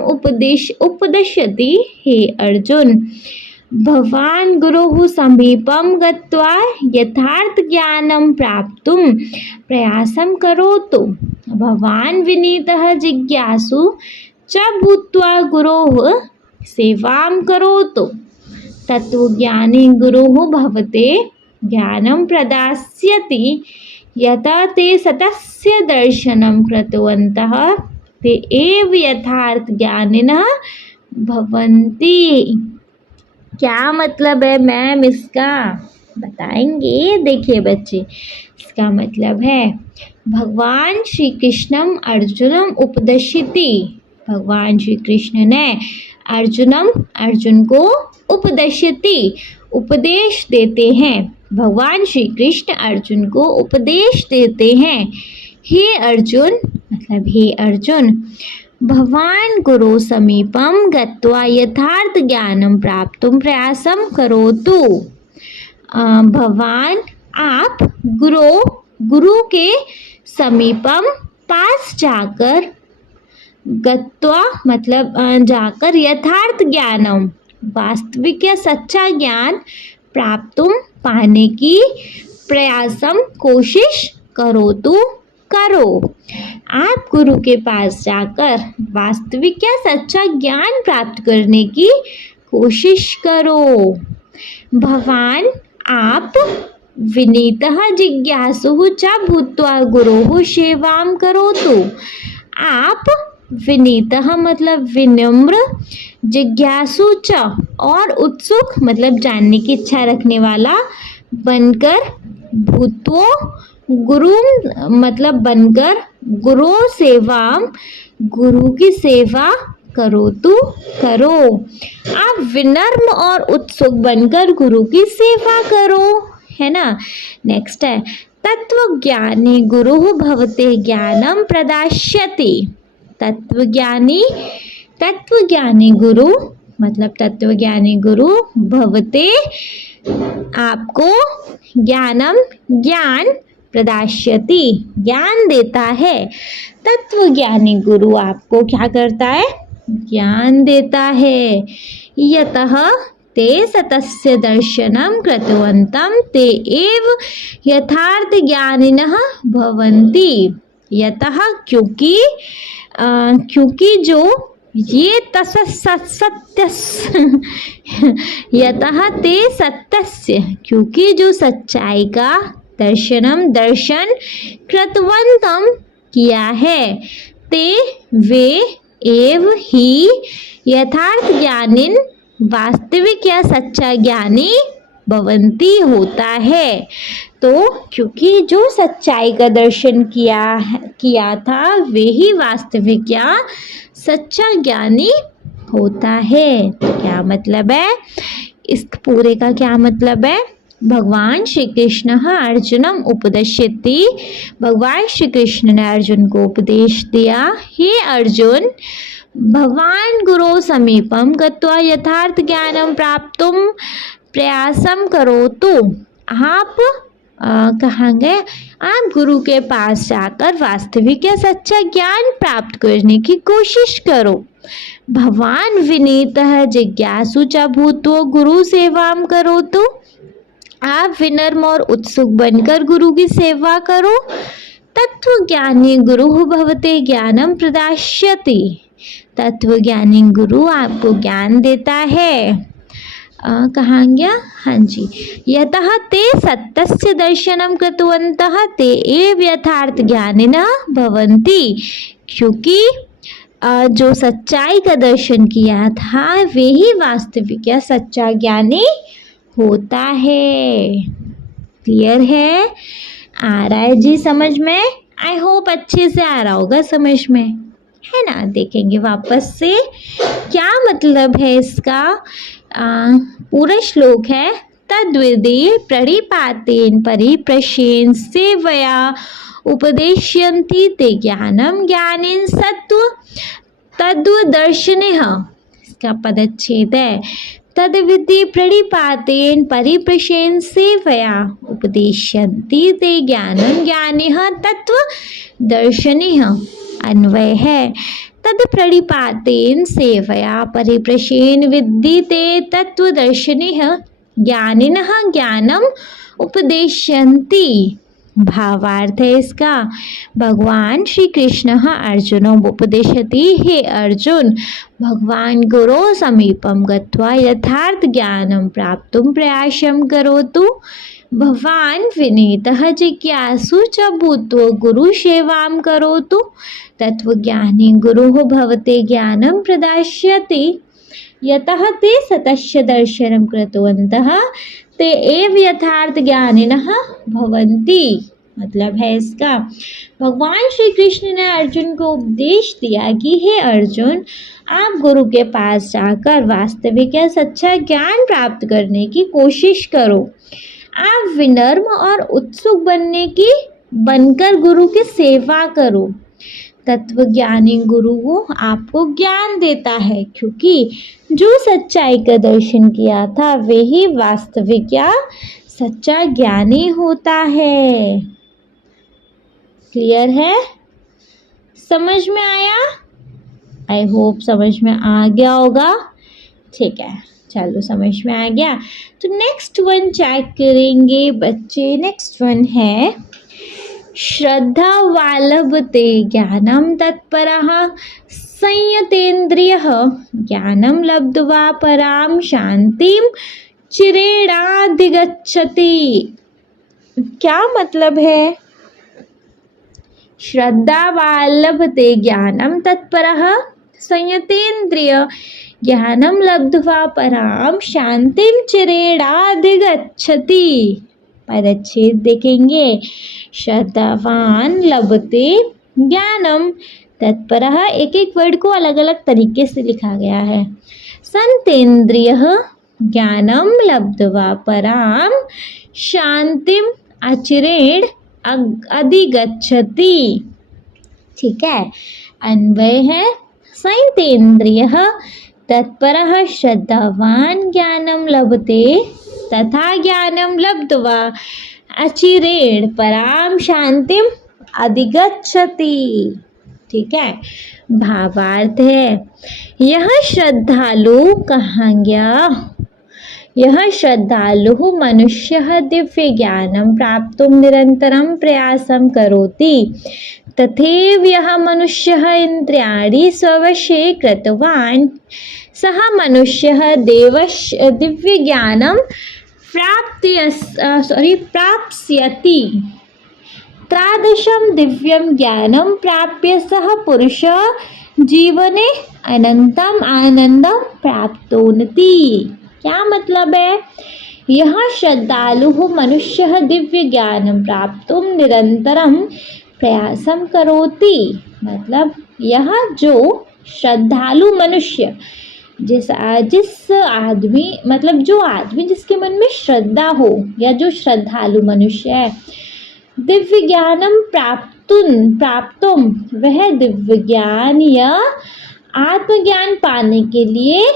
उपदिशति। हे अर्जुन, भवान गुरोः समीपम गत्वा यथार्थ ज्ञानं प्राप्तुं प्रयासं करोतु। भवान विनीतः जिज्ञासु च भूत्वा गुरोः सेवां करोतु। तत्त्वज्ञानी गुरुः भवते ज्ञानं प्रदास्यति। यथा ते सतस्य दर्शनं कृतवन्तः ते एव यथार्थ ज्ञानिनः भवन्ति। क्या मतलब है मैम इसका, बताएंगे? देखिए बच्चे, इसका मतलब है भगवान श्री कृष्णम अर्जुनम उपदिशति। भगवान श्री कृष्ण ने अर्जुन को उपदिशति उपदेश देते हैं। भगवान श्री कृष्ण अर्जुन को उपदेश देते हैं। हे अर्जुन मतलब हे अर्जुन, भवान गुरु समीपम गत्वा यथार्थ ज्ञानं प्राप्तुं प्रयासं करोतु। भगवान आप गुरु के समीपम पास जाकर, गत्वा मतलब जाकर, यथार्थ ज्ञानम वास्तविक या सच्चा ज्ञान, प्राप्तुम पाने की, प्रयासम कोशिश, करोतु करो। आप गुरु के पास जाकर वास्तविक या सच्चा ज्ञान प्राप्त करने की कोशिश करो। भवान आप विनीतः जिज्ञासुः च भूत्वा गुरोः सेवां करोतु। आप विनीतः मतलब विनम्र, जिज्ञासु च और उत्सुक मतलब जानने की इच्छा रखने वाला बनकर, भूत्वा गुरु मतलब बनकर, गुरु सेवा गुरु की सेवा करोतु करो। आप विनम्र और उत्सुक बनकर गुरु की सेवा करो, है ना। नेक्स्ट है तत्वज्ञानी गुरुः भवते ज्ञानं प्रदास्यति। तत्वज्ञानी गुरु मतलब तत्वज्ञानी गुरु भवते आपको ज्ञान प्रदास्यति ज्ञान देता है। तत्वज्ञानी गुरु आपको क्या करता है, ज्ञान देता है। यतः ते सतस्य दर्शनं कृतवन्तं ते एव यथार्थ ज्ञानिनः भवन्ति। यतः क्योंकि जो ये यतः ते सत्यस्य क्योंकि जो सच्चाई का दर्शन कृतवन्तं किया है, ते वे एव ही यथार्थ ज्ञानिन वास्तविक या सच्चा ज्ञानी भवन्ति होता है। तो क्योंकि जो सच्चाई का दर्शन किया था वे ही वास्तविक या सच्चा ज्ञानी होता है। तो क्या मतलब है, इस पूरे का क्या मतलब है, भगवान श्री कृष्ण अर्जुनम उपदिशति। भगवान श्री कृष्ण ने अर्जुन को उपदेश दिया, हे अर्जुन भगवान गुरु समीपम गत्वा यथार्थ ज्ञानम प्राप्तुम प्रयासम करोतु। आप कहाँ गए, आप गुरु के पास जाकर वास्तविक या सच्चा ज्ञान प्राप्त करने की कोशिश करो। भगवान विनीतः जिज्ञासु च भूत्वा गुरु सेवां करोतु। आप विनम्र और उत्सुक बनकर गुरु की सेवा करो। तत्वज्ञानी गुरुः भवते ज्ञानं प्रदास्यति। तत्वज्ञानी गुरु आपको ज्ञान देता है। कहाँ गया, हाँ जी, यतः ते सत्यस्य दर्शनं कृतवन्तः ते एव यथार्थ ज्ञानिनः भवन्ति। क्योंकि जो सच्चाई का दर्शन किया था वे ही वास्तविक या सच्चा ज्ञानी होता है। क्लियर है, आ रहा है जी समझ में? आई होप अच्छे से आ रहा होगा समझ में, है ना। देखेंगे वापस से क्या मतलब है इसका। पूरा श्लोक है, तद्विधि प्रणिपातेन परिप्रश्येन सेवया उपदेश्यन्ति ते ज्ञानं ज्ञानेन सत्व तद्वदर्शिनः। इसका पदच्छेद है, तद्विधि प्रणिपातेन परिप्रशेन सेवया उपदिश्यन्ति ते ज्ञानं ज्ञानिः तत्त्वदर्शिनः। अन्वय है तद प्रणिपातेन सेवया परिप्रशेन विद्यते तत्त्वदर्शिनः ज्ञानिनः ज्ञानम उपदेशयन्ति। भावार्थ है इसका, भगवान श्री कृष्ण अर्जुन उपदेशति, हे अर्जुन भगवान गुरो समीपम गत्वा यथार्थ ज्ञानं प्राप्तुं प्रयासं करोतु। भवान विनीतः जिज्ञासु च भूत्वा गुरुसेवां करोतु। तत्त्वज्ञानी गुरुः भवते ज्ञानं प्रदास्यति। यतः ते सतस्य दर्शनं कृतवन्तः ते एव यथार्थ ज्ञानिनः भवन्ति। मतलब है इसका, भगवान श्री कृष्ण ने अर्जुन को उपदेश दिया कि हे अर्जुन, आप गुरु के पास जाकर वास्तविक या सच्चा ज्ञान प्राप्त करने की कोशिश करो। आप विनम्र और उत्सुक बनकर गुरु की सेवा करो। तत्वज्ञानी गुरु आपको ज्ञान देता है, क्योंकि जो सच्चाई का दर्शन किया था वही वास्तविक या सच्चा ज्ञानी होता है। क्लियर है? समझ में आया? आई होप समझ में आ गया होगा। ठीक है, चलो समझ में आ गया तो नेक्स्ट वन चेक करेंगे बच्चे। नेक्स्ट वन है श्रद्धा वालभते ज्ञानं तत्परः संयतेन्द्रियः ज्ञानं लब्ध्वा परां शांतिं चिरेणाधिगच्छति। क्या मतलब है? श्रद्धा वालभते ज्ञानं तत्परः संयतेन्द्रिय ज्ञानं लब्ध्वा परां शांतिं चिरेणाधिगच्छति। पदच्छेद देखेंगे। श्रद्धावान लभते ज्ञानम तत्परः, एक एक वर्ड को अलग अलग तरीके से लिखा गया है। संतेन्द्रियः ज्ञानम लब्ध्वा पराम शांतिम आचिरेण अधिगच्छति। ठीक है, अन्वय है संतेन्द्रियः तत्परः श्रद्धावान ज्ञानम लभते तथा ज्ञानम लब्ध्वा अचिरेण पराम शांतिम अधिगच्छति। ठीक है, भावार्थ है यह श्रद्धालु कहाँ गया? यह श्रद्धालु मनुष्य दिव्य ज्ञानं प्राप्तुं निरन्तरं प्रयासं करोति। तथैव यः मनुष्यः इन्द्रियाणि स्ववशे कृतवान् सः मनुष्यः दिव्य ज्ञानं प्राप्स्यति। तादृशं दिव्यं ज्ञानं प्राप्य सः पुरुषः जीवने अनन्तम् आनन्दं प्राप्नोति। क्या मतलब है? यह श्रद्धालु मनुष्य दिव्य ज्ञानं प्राप्तुं निरंतरं प्रयासं करोति। मतलब यह जो श्रद्धालु मनुष्य, जिस आदमी मतलब जो आदमी जिसके मन में श्रद्धा हो या जो श्रद्धालु मनुष्य है, दिव्य ज्ञानम प्राप्तुम वह दिव्य ज्ञान या आत्मज्ञान पाने के लिए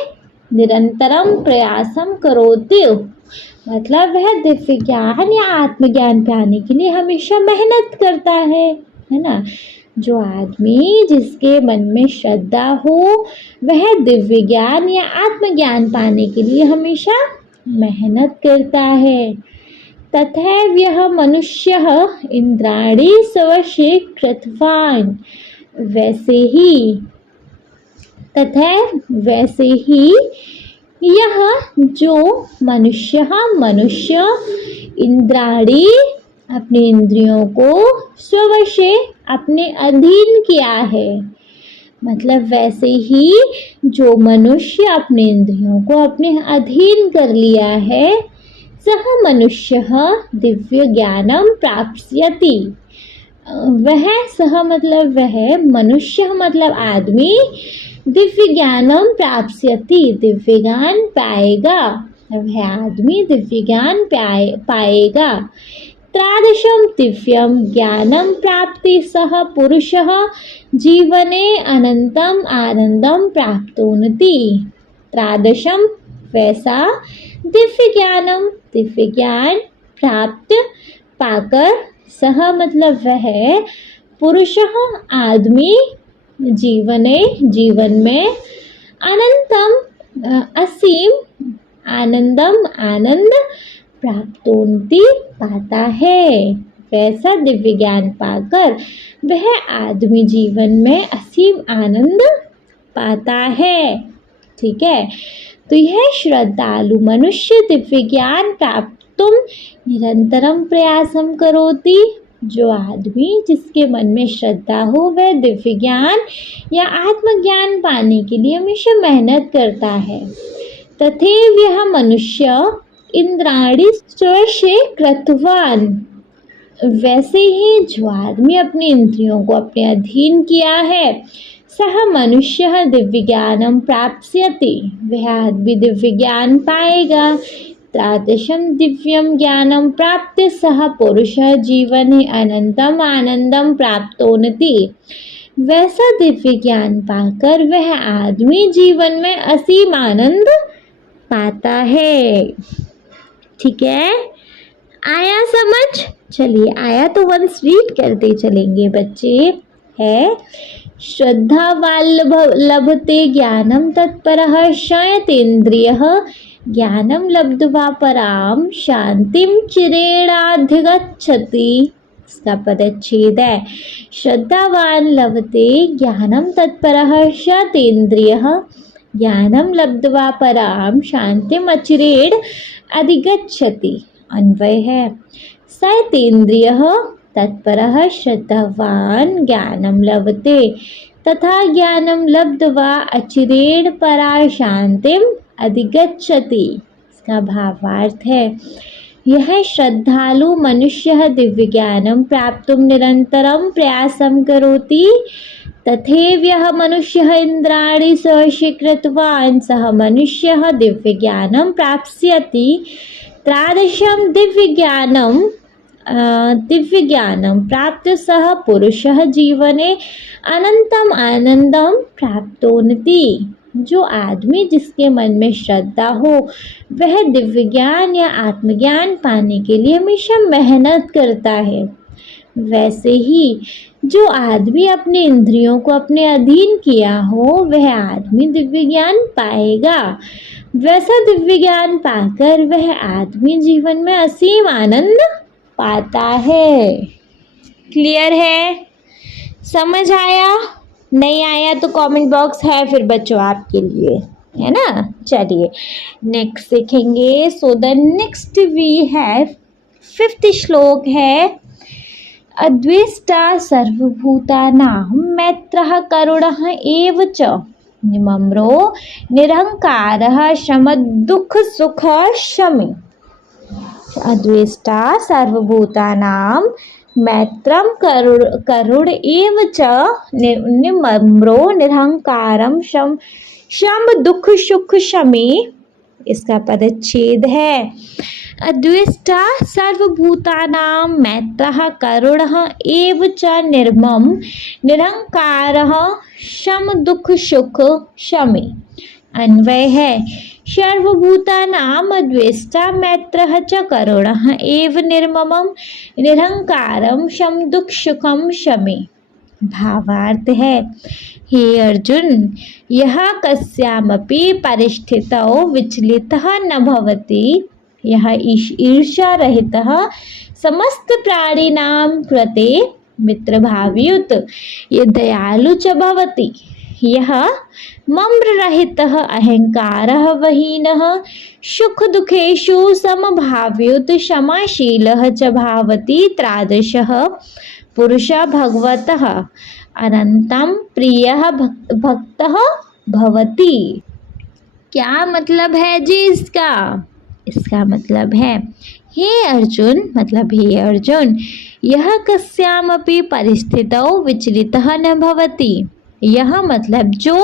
निरंतरम प्रयासम करोति। मतलब वह दिव्य ज्ञान या आत्मज्ञान पाने के लिए हमेशा मेहनत करता है ना। जो आदमी जिसके मन में श्रद्धा हो वह दिव्य ज्ञान या आत्मज्ञान पाने के लिए हमेशा मेहनत करता है। तथैव यह मनुष्यः इंद्रियाणि स्ववशे कृतवान्, वैसे ही यह जो मनुष्य इंद्रियाणि अपने इंद्रियों को स्ववशे अपने अधीन किया है। मतलब वैसे ही जो मनुष्य अपने इंद्रियों को अपने अधीन कर लिया है, सह मनुष्यः दिव्य ज्ञानं प्राप्स्यति। वह सह मतलब वह, मनुष्य मतलब आदमी, दिव्य ज्ञानं प्राप्स्यति दिव्य ज्ञान पाएगा। वह आदमी दिव्य ज्ञान पाएगा। तादृशं दिव्यं ज्ञानं प्राप्ति सह पुरुषः जीवने अनन्तम् आनन्दं प्राप्नोति। तादृशं वैसा दिव्य ज्ञानम, दिव्य ज्ञान प्राप्त पाकर, सह मतलब वह, पुरुषः आदमी, जीवन में, अनंतम असीम, आनंदम आनंद, प्राप्तोन्ति पाता है। वैसा दिव्य ज्ञान पाकर वह आदमी जीवन में असीम आनंद पाता है। ठीक है, तो यह श्रद्धालु मनुष्य दिव्य ज्ञान प्राप्तुम निरंतरम प्रयासम करोति। जो आदमी जिसके मन में श्रद्धा हो वह दिव्य ज्ञान या आत्मज्ञान पाने के लिए हमेशा मेहनत करता है। तथैव यह मनुष्य इंद्राणि स्वशे कृतवान, वैसे ही जो आदमी अपनी इंद्रियों को अपने अधीन किया है, सह मनुष्य दिव्य ज्ञानम प्राप्स्यति, वह आदमी दिव्य ज्ञान पाएगा। तादृशं दिव्यम ज्ञानम प्राप्त सह पुरुष जीवने अनंतम आनंदम प्राप्तोन्ति, वैसा दिव्य ज्ञान पाकर वह आदमी जीवन में असीम आनंद पाता है। ठीक है, आया समझ? चलिए आया तो वंस रीड करते चलेंगे बच्चे। है श्रद्धावान लभते ज्ञानम तत्परः शयतेन्द्रियः, ज्ञानम लब्ध्वा पराम शांतिम चिरेणाधिगच्छति। इसका पदच्छेद है श्रद्धावान लभते ज्ञानम तत्परः शयतेन्द्रियः, ज्ञानम लब्ध्वा पराम शांतिम अचिरेण अधिगच्छति। अन्वय है शयतेन्द्रियः तत्परः श्रद्धावान ज्ञानम लभते तथा ज्ञानम लब्ध्वा अचिरेण परा शांतिम अधिगच्छति। इसका भावार्थ है यह श्रद्धालु मनुष्य दिव्य ज्ञानम प्राप्तुम निरंतरम प्रयासम करोति। तथैव यह मनुष्य इंद्राणि स्वशे कृतवान् सह मनुष्य दिव्य ज्ञानम प्राप्स्यति। तादृशं दिव्य ज्ञानम प्राप्त सह पुरुषः जीवने अनंतम आनंदम प्राप्तोन्ति। जो आदमी जिसके मन में श्रद्धा हो वह दिव्य ज्ञान या आत्मज्ञान पाने के लिए हमेशा मेहनत करता है। वैसे ही जो आदमी अपने इंद्रियों को अपने अधीन किया हो वह आदमी दिव्य ज्ञान पाएगा। वैसा दिव्य ज्ञान पाकर वह आदमी जीवन में असीम आनंद पाता है। क्लियर है? समझ आया? नहीं आया तो कमेंट बॉक्स है फिर बच्चों आपके लिए, है ना। चलिए नेक्स्ट सीखेंगे। So the next we have 5th shlok है अद्वेष्टा सर्वभूतानां मैत्रः करुणः एव च निमम्रो निरहंकारः शमदुःख सुख शमी। अद्वेष्टा सर्वभूतानां मैत्रं करुण एव च निमम्रो निरहंकारं शम दुःख सुख शमी। इसका पदच्छेद है अद्वेष्टा सर्वभूतानां मैत्रः करुणः एव च निर्मम निरहंकारः शम दुःख सुख शमी। अन्वय है सर्वभूतानां अद्वेष्टा मैत्रः च करुणः एव निर्ममं निरहंकारं शम दुःख सुखम शमी। भावार्थ है हे अर्जुन, यह कस्यामपि परिस्थितौ विचलितः न भवति। यह ईर्ष्या रहितः समस्त प्राणिनां कृते मित्रभावयुत ये दयालु च भवति। यह मम्र रहितः अहंकारः वहीनः सुख दुखेषु समभावयुत क्षमाशीलः च भावति। तादृशः पुरुषः भगवतः अनंतं प्रियः भक्तः भवति। क्या मतलब है जी इसका? इसका मतलब है हे अर्जुन, मतलब हे अर्जुन, यह कस्यामपि परिस्थितौ विचलितः न भवति। यह मतलब जो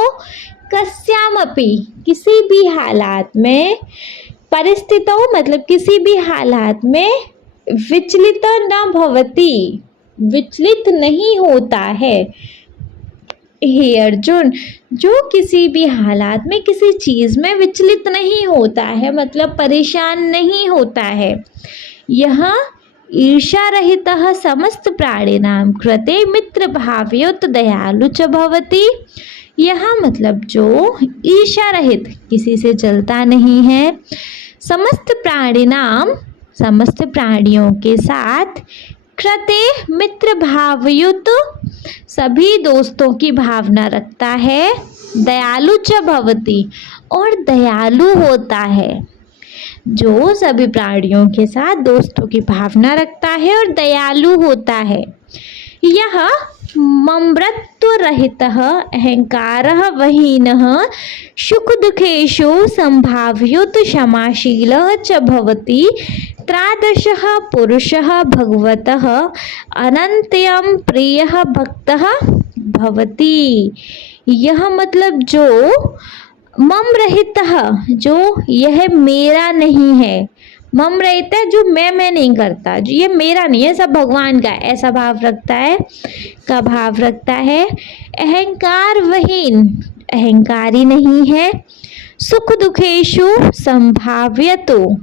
कस्यामपि किसी भी हालात में, परिस्थितौ मतलब किसी भी हालात में, विचलित न भवति विचलित नहीं होता है। हे अर्जुन, जो किसी भी हालात में किसी चीज में विचलित नहीं होता है, मतलब परेशान नहीं होता है, यह ईर्ष्या रहित समस्त प्राणिनां कृते मित्र भावयुत दयालु च भवति। यह मतलब जो ईर्ष्या रहित, किसी से जलता नहीं है, समस्त प्राणिनां समस्त प्राणियों के साथ, कृते मित्र भावयुत सभी दोस्तों की भावना रखता है, दयालु च भवति और दयालु होता है। जो सभी प्राणियों के साथ दोस्तों की भावना रखता है और दयालु होता है। यह ममृत्व रहित अहंकार वहीन सुख दुखेषु संभाव्युत क्षमाशील च भवति। त्रादशः पुरुषः भगवतः अनन्त्यं प्रियः भक्तः भवति। यह मतलब जो मम रहित, जो यह मेरा नहीं है, मम रहित है जो मैं नहीं करता, जो ये मेरा नहीं है, सब भगवान का है, ऐसा भाव रखता है, का भाव रखता है। अहंकार वहीन, अहंकारी नहीं है। सुख दुखेषु संभाव्यतो,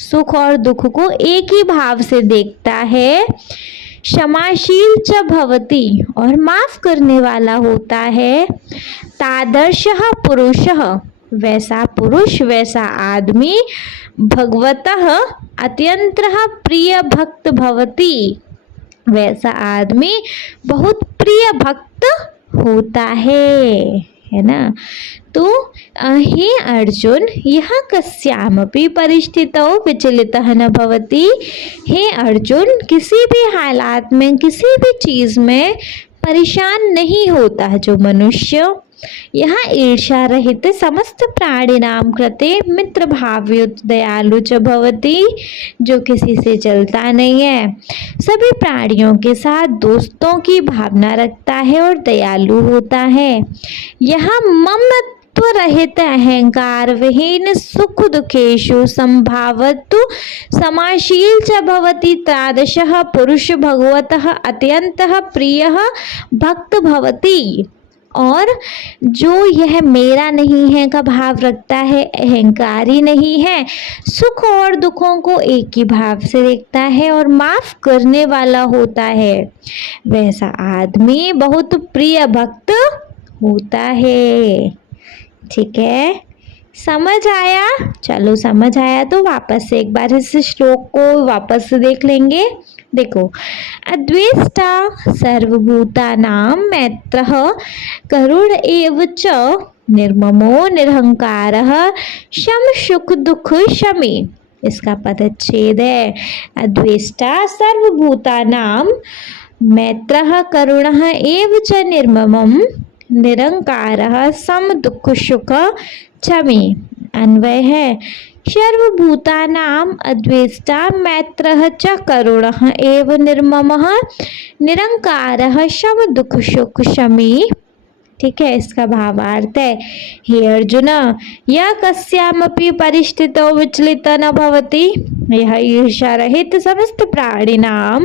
सुख और दुख को एक ही भाव से देखता है। क्षमाशील च भवति और माफ करने वाला होता है। तादर्शः पुरुषः, वैसा पुरुष, वैसा आदमी, भगवतः अत्यंतः प्रिय भक्त भवति, वैसा आदमी बहुत प्रिय भक्त होता है ना। तो हे अर्जुन, यह कस्यामपि परिस्थितौ विचलितः न भवति। हे अर्जुन, किसी भी हालात में, किसी भी चीज में परेशान नहीं होता है जो मनुष्य। यह ईर्ष्या रहित समस्त प्राणिनां कृते मित्र भावयुत दयालु च भवति, जो किसी से जलता नहीं है, सभी प्राणियों के साथ दोस्तों की भावना रखता है और दयालु होता है। यह ममत्व रहित अहंकार विहीन सुख दुखेषु संभावतु समाशील च भवति। तादृशः पुरुष भगवतः अत्यंतः प्रियः भक्त भवति। और जो यह मेरा नहीं है का भाव रखता है, अहंकारी नहीं है, सुख और दुखों को एक ही भाव से देखता है और माफ करने वाला होता है, वैसा आदमी बहुत प्रिय भक्त होता है। ठीक है, समझ आया? चलो समझ आया तो वापस से एक बार इस श्लोक को वापस से देख लेंगे। देखो, अद्वेष्टा सर्वभूतानां मैत्रः करुण एव च निर्ममो निरहंकारः शम सुख दुख शमी। इसका पदच्छेद है, अद्वेष्टा सर्वभूतानां मैत्रः करुणः एव च निर्ममं निरंकारः सम दुख सुख क्षमी। अन्वय है, सर्वभूतानां अद्वेष्टा मैत्रः च करुणः एव निर्ममः निरंकारः शम दुख सुख शमी। ठीक है, इसका भावार्थ है, हे अर्जुन, यह कस्यामपि परिस्थितौ विचलितः न भवति। यह ईर्ष्या रहित समस्त प्राणिनां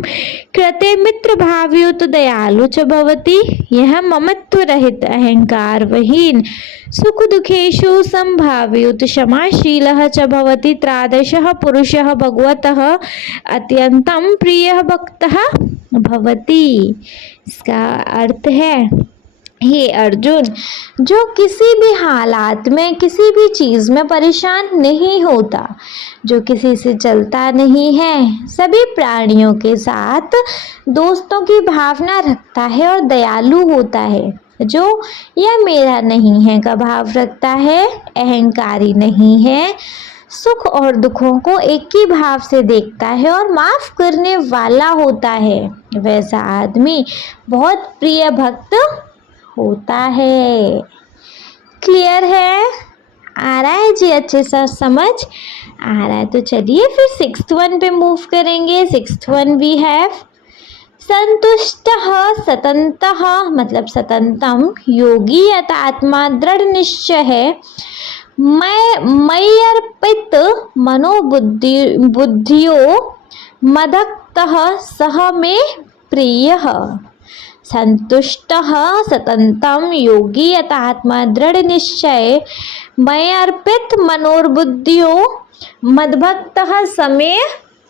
कृते मित्र भावयुत दयालु च भवति। यह ममत्व रहित अहंकार विहीन सुख दुखेषु संभावयुत क्षमाशीलः च भवति। त्रादशः पुरुषः भगवतः अत्यंतं प्रियः भक्तः भवति। इसका अर्थ है, हे अर्जुन, जो किसी भी हालात में, किसी भी चीज में परेशान नहीं होता, जो किसी से चलता नहीं है, सभी प्राणियों के साथ दोस्तों की भावना रखता है और दयालु होता है, जो यह मेरा नहीं है का भाव रखता है, अहंकारी नहीं है, सुख और दुखों को एक ही भाव से देखता है और माफ करने वाला होता है, वैसा आदमी बहुत प्रिय भक्त होता है। क्लियर है? आ रहा है जी अच्छे से समझ आ रहा है? तो चलिए फिर 6th वन पे मूव करेंगे। 6th वन वी हैव संतुष्टः सतन्तः, मतलब सतंतम योगी यतात्मा दृढ़ निश्चय है, मयि अर्पित मनोबुद्धियो मदक्तः सह मे प्रियः। संतुष्टः सततं योगी यतात्मा दृढ़ निश्चय मय अर्पित मनोर्बुद्धियो मद्भक्तः समे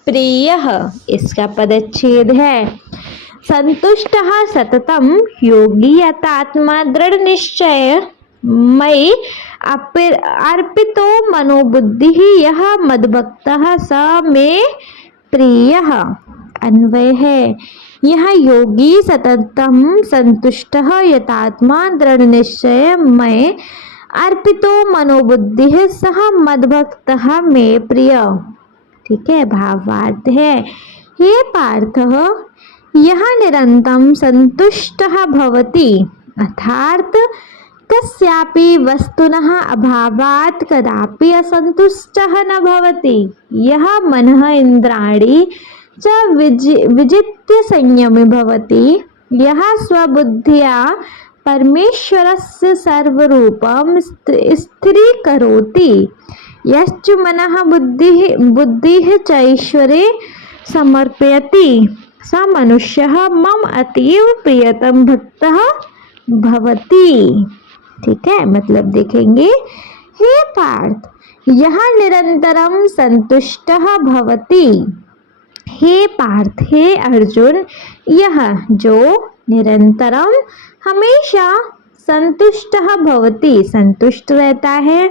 प्रियः। इसका पदच्छेद है संतुष्टः सततं योगी यतात्मा दृढ़ निश्चय मयि अर्पितो मनोबुद्धिः यः मद्भक्तः स मे प्रियः। अन्वय है यह योगी सततं संतुष्टः यतात्मा दृढ़ निश्चय मय अर्पितो मनोबुद्धिः सः मद्भक्तः मे प्रिय। ठीक है, भावार्थ है हे पार्थः यह निरंतरं संतुष्टः भवति अर्थात कस्यापि वस्तुनः अभावात् कदापि असंतुष्टः न भवति। यह मनः इंद्राणि च विजित्य संयमी भवति। यह स्वबुद्ध्या परमेश्वरस्य सर्वरूपं स्थिरीकरोति। यश्च मनः बुद्धिः च ईश्वरे समर्पयति स मनुष्यः मम अतीव प्रियतम भक्तः भवति। ठीक है, मतलब देखेंगे हे पार्थ यह निरंतरम संतुष्टः भवति। हे पार्थ हे अर्जुन यह जो निरंतरम हमेशा संतुष्टः भवति संतुष्ट रहता है,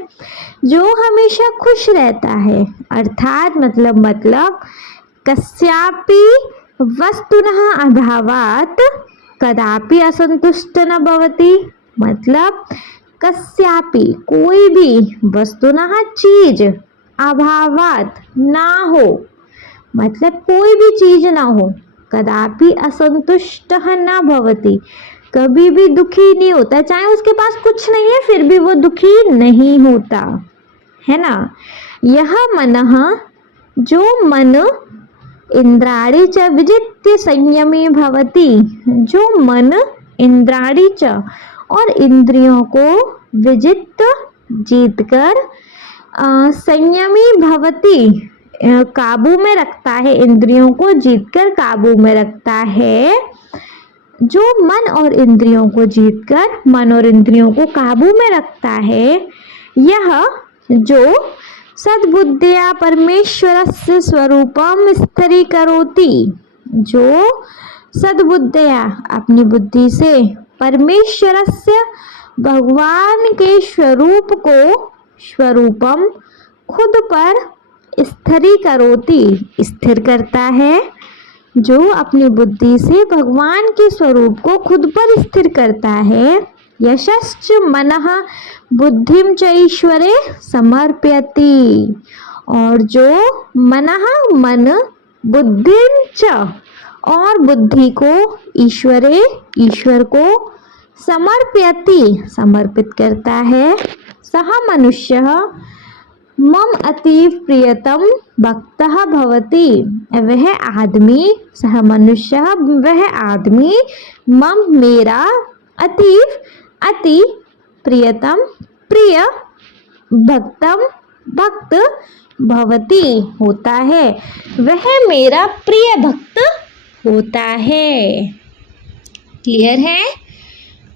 जो हमेशा खुश रहता है अर्थात मतलब कस्यापि वस्तुनः अभावात् कदापि असंतुष्ट न भवति। मतलब कस्यापि कोई भी वस्तुनः चीज अभावात् ना हो, मतलब कोई भी चीज ना हो, कदापि असंतुष्टः न भवति कभी भी दुखी नहीं होता। चाहे उसके पास कुछ नहीं है फिर भी वो दुखी नहीं होता है ना। यह मनः जो मन इंद्राणि च विजित्य संयमी भवति, जो मन इंद्राणि च और इंद्रियों को विजित जीतकर संयमी भवति काबू में रखता है, इंद्रियों को जीतकर काबू में रखता है। जो मन और इंद्रियों को जीतकर मन और इंद्रियों को काबू में रखता है, यह जो सद्बुद्धिया परमेश्वरस्य स्वरूपम स्थिरीकरोति, जो सद्बुद्धिया अपनी बुद्धि से परमेश्वरस्य भगवान के स्वरूप को स्वरूपम खुद पर स्थिरीकरोति स्थिर करता है, जो अपनी बुद्धि से भगवान के स्वरूप को खुद पर स्थिर करता है। यशश्च मनः बुद्धिम च ईश्वरे समर्पयति, और जो मनः मन बुद्धिम च और बुद्धि को ईश्वरे ईश्वर को समर्पयति समर्पित करता है। सह मनुष्यः मम अतीव प्रियतम भक्तः भवति, वह आदमी सह मनुष्यः वह आदमी मम मेरा अतीव अति प्रियतम प्रिय भक्तम भक्त भवति होता है, वह मेरा प्रिय भक्त होता है। क्लियर है?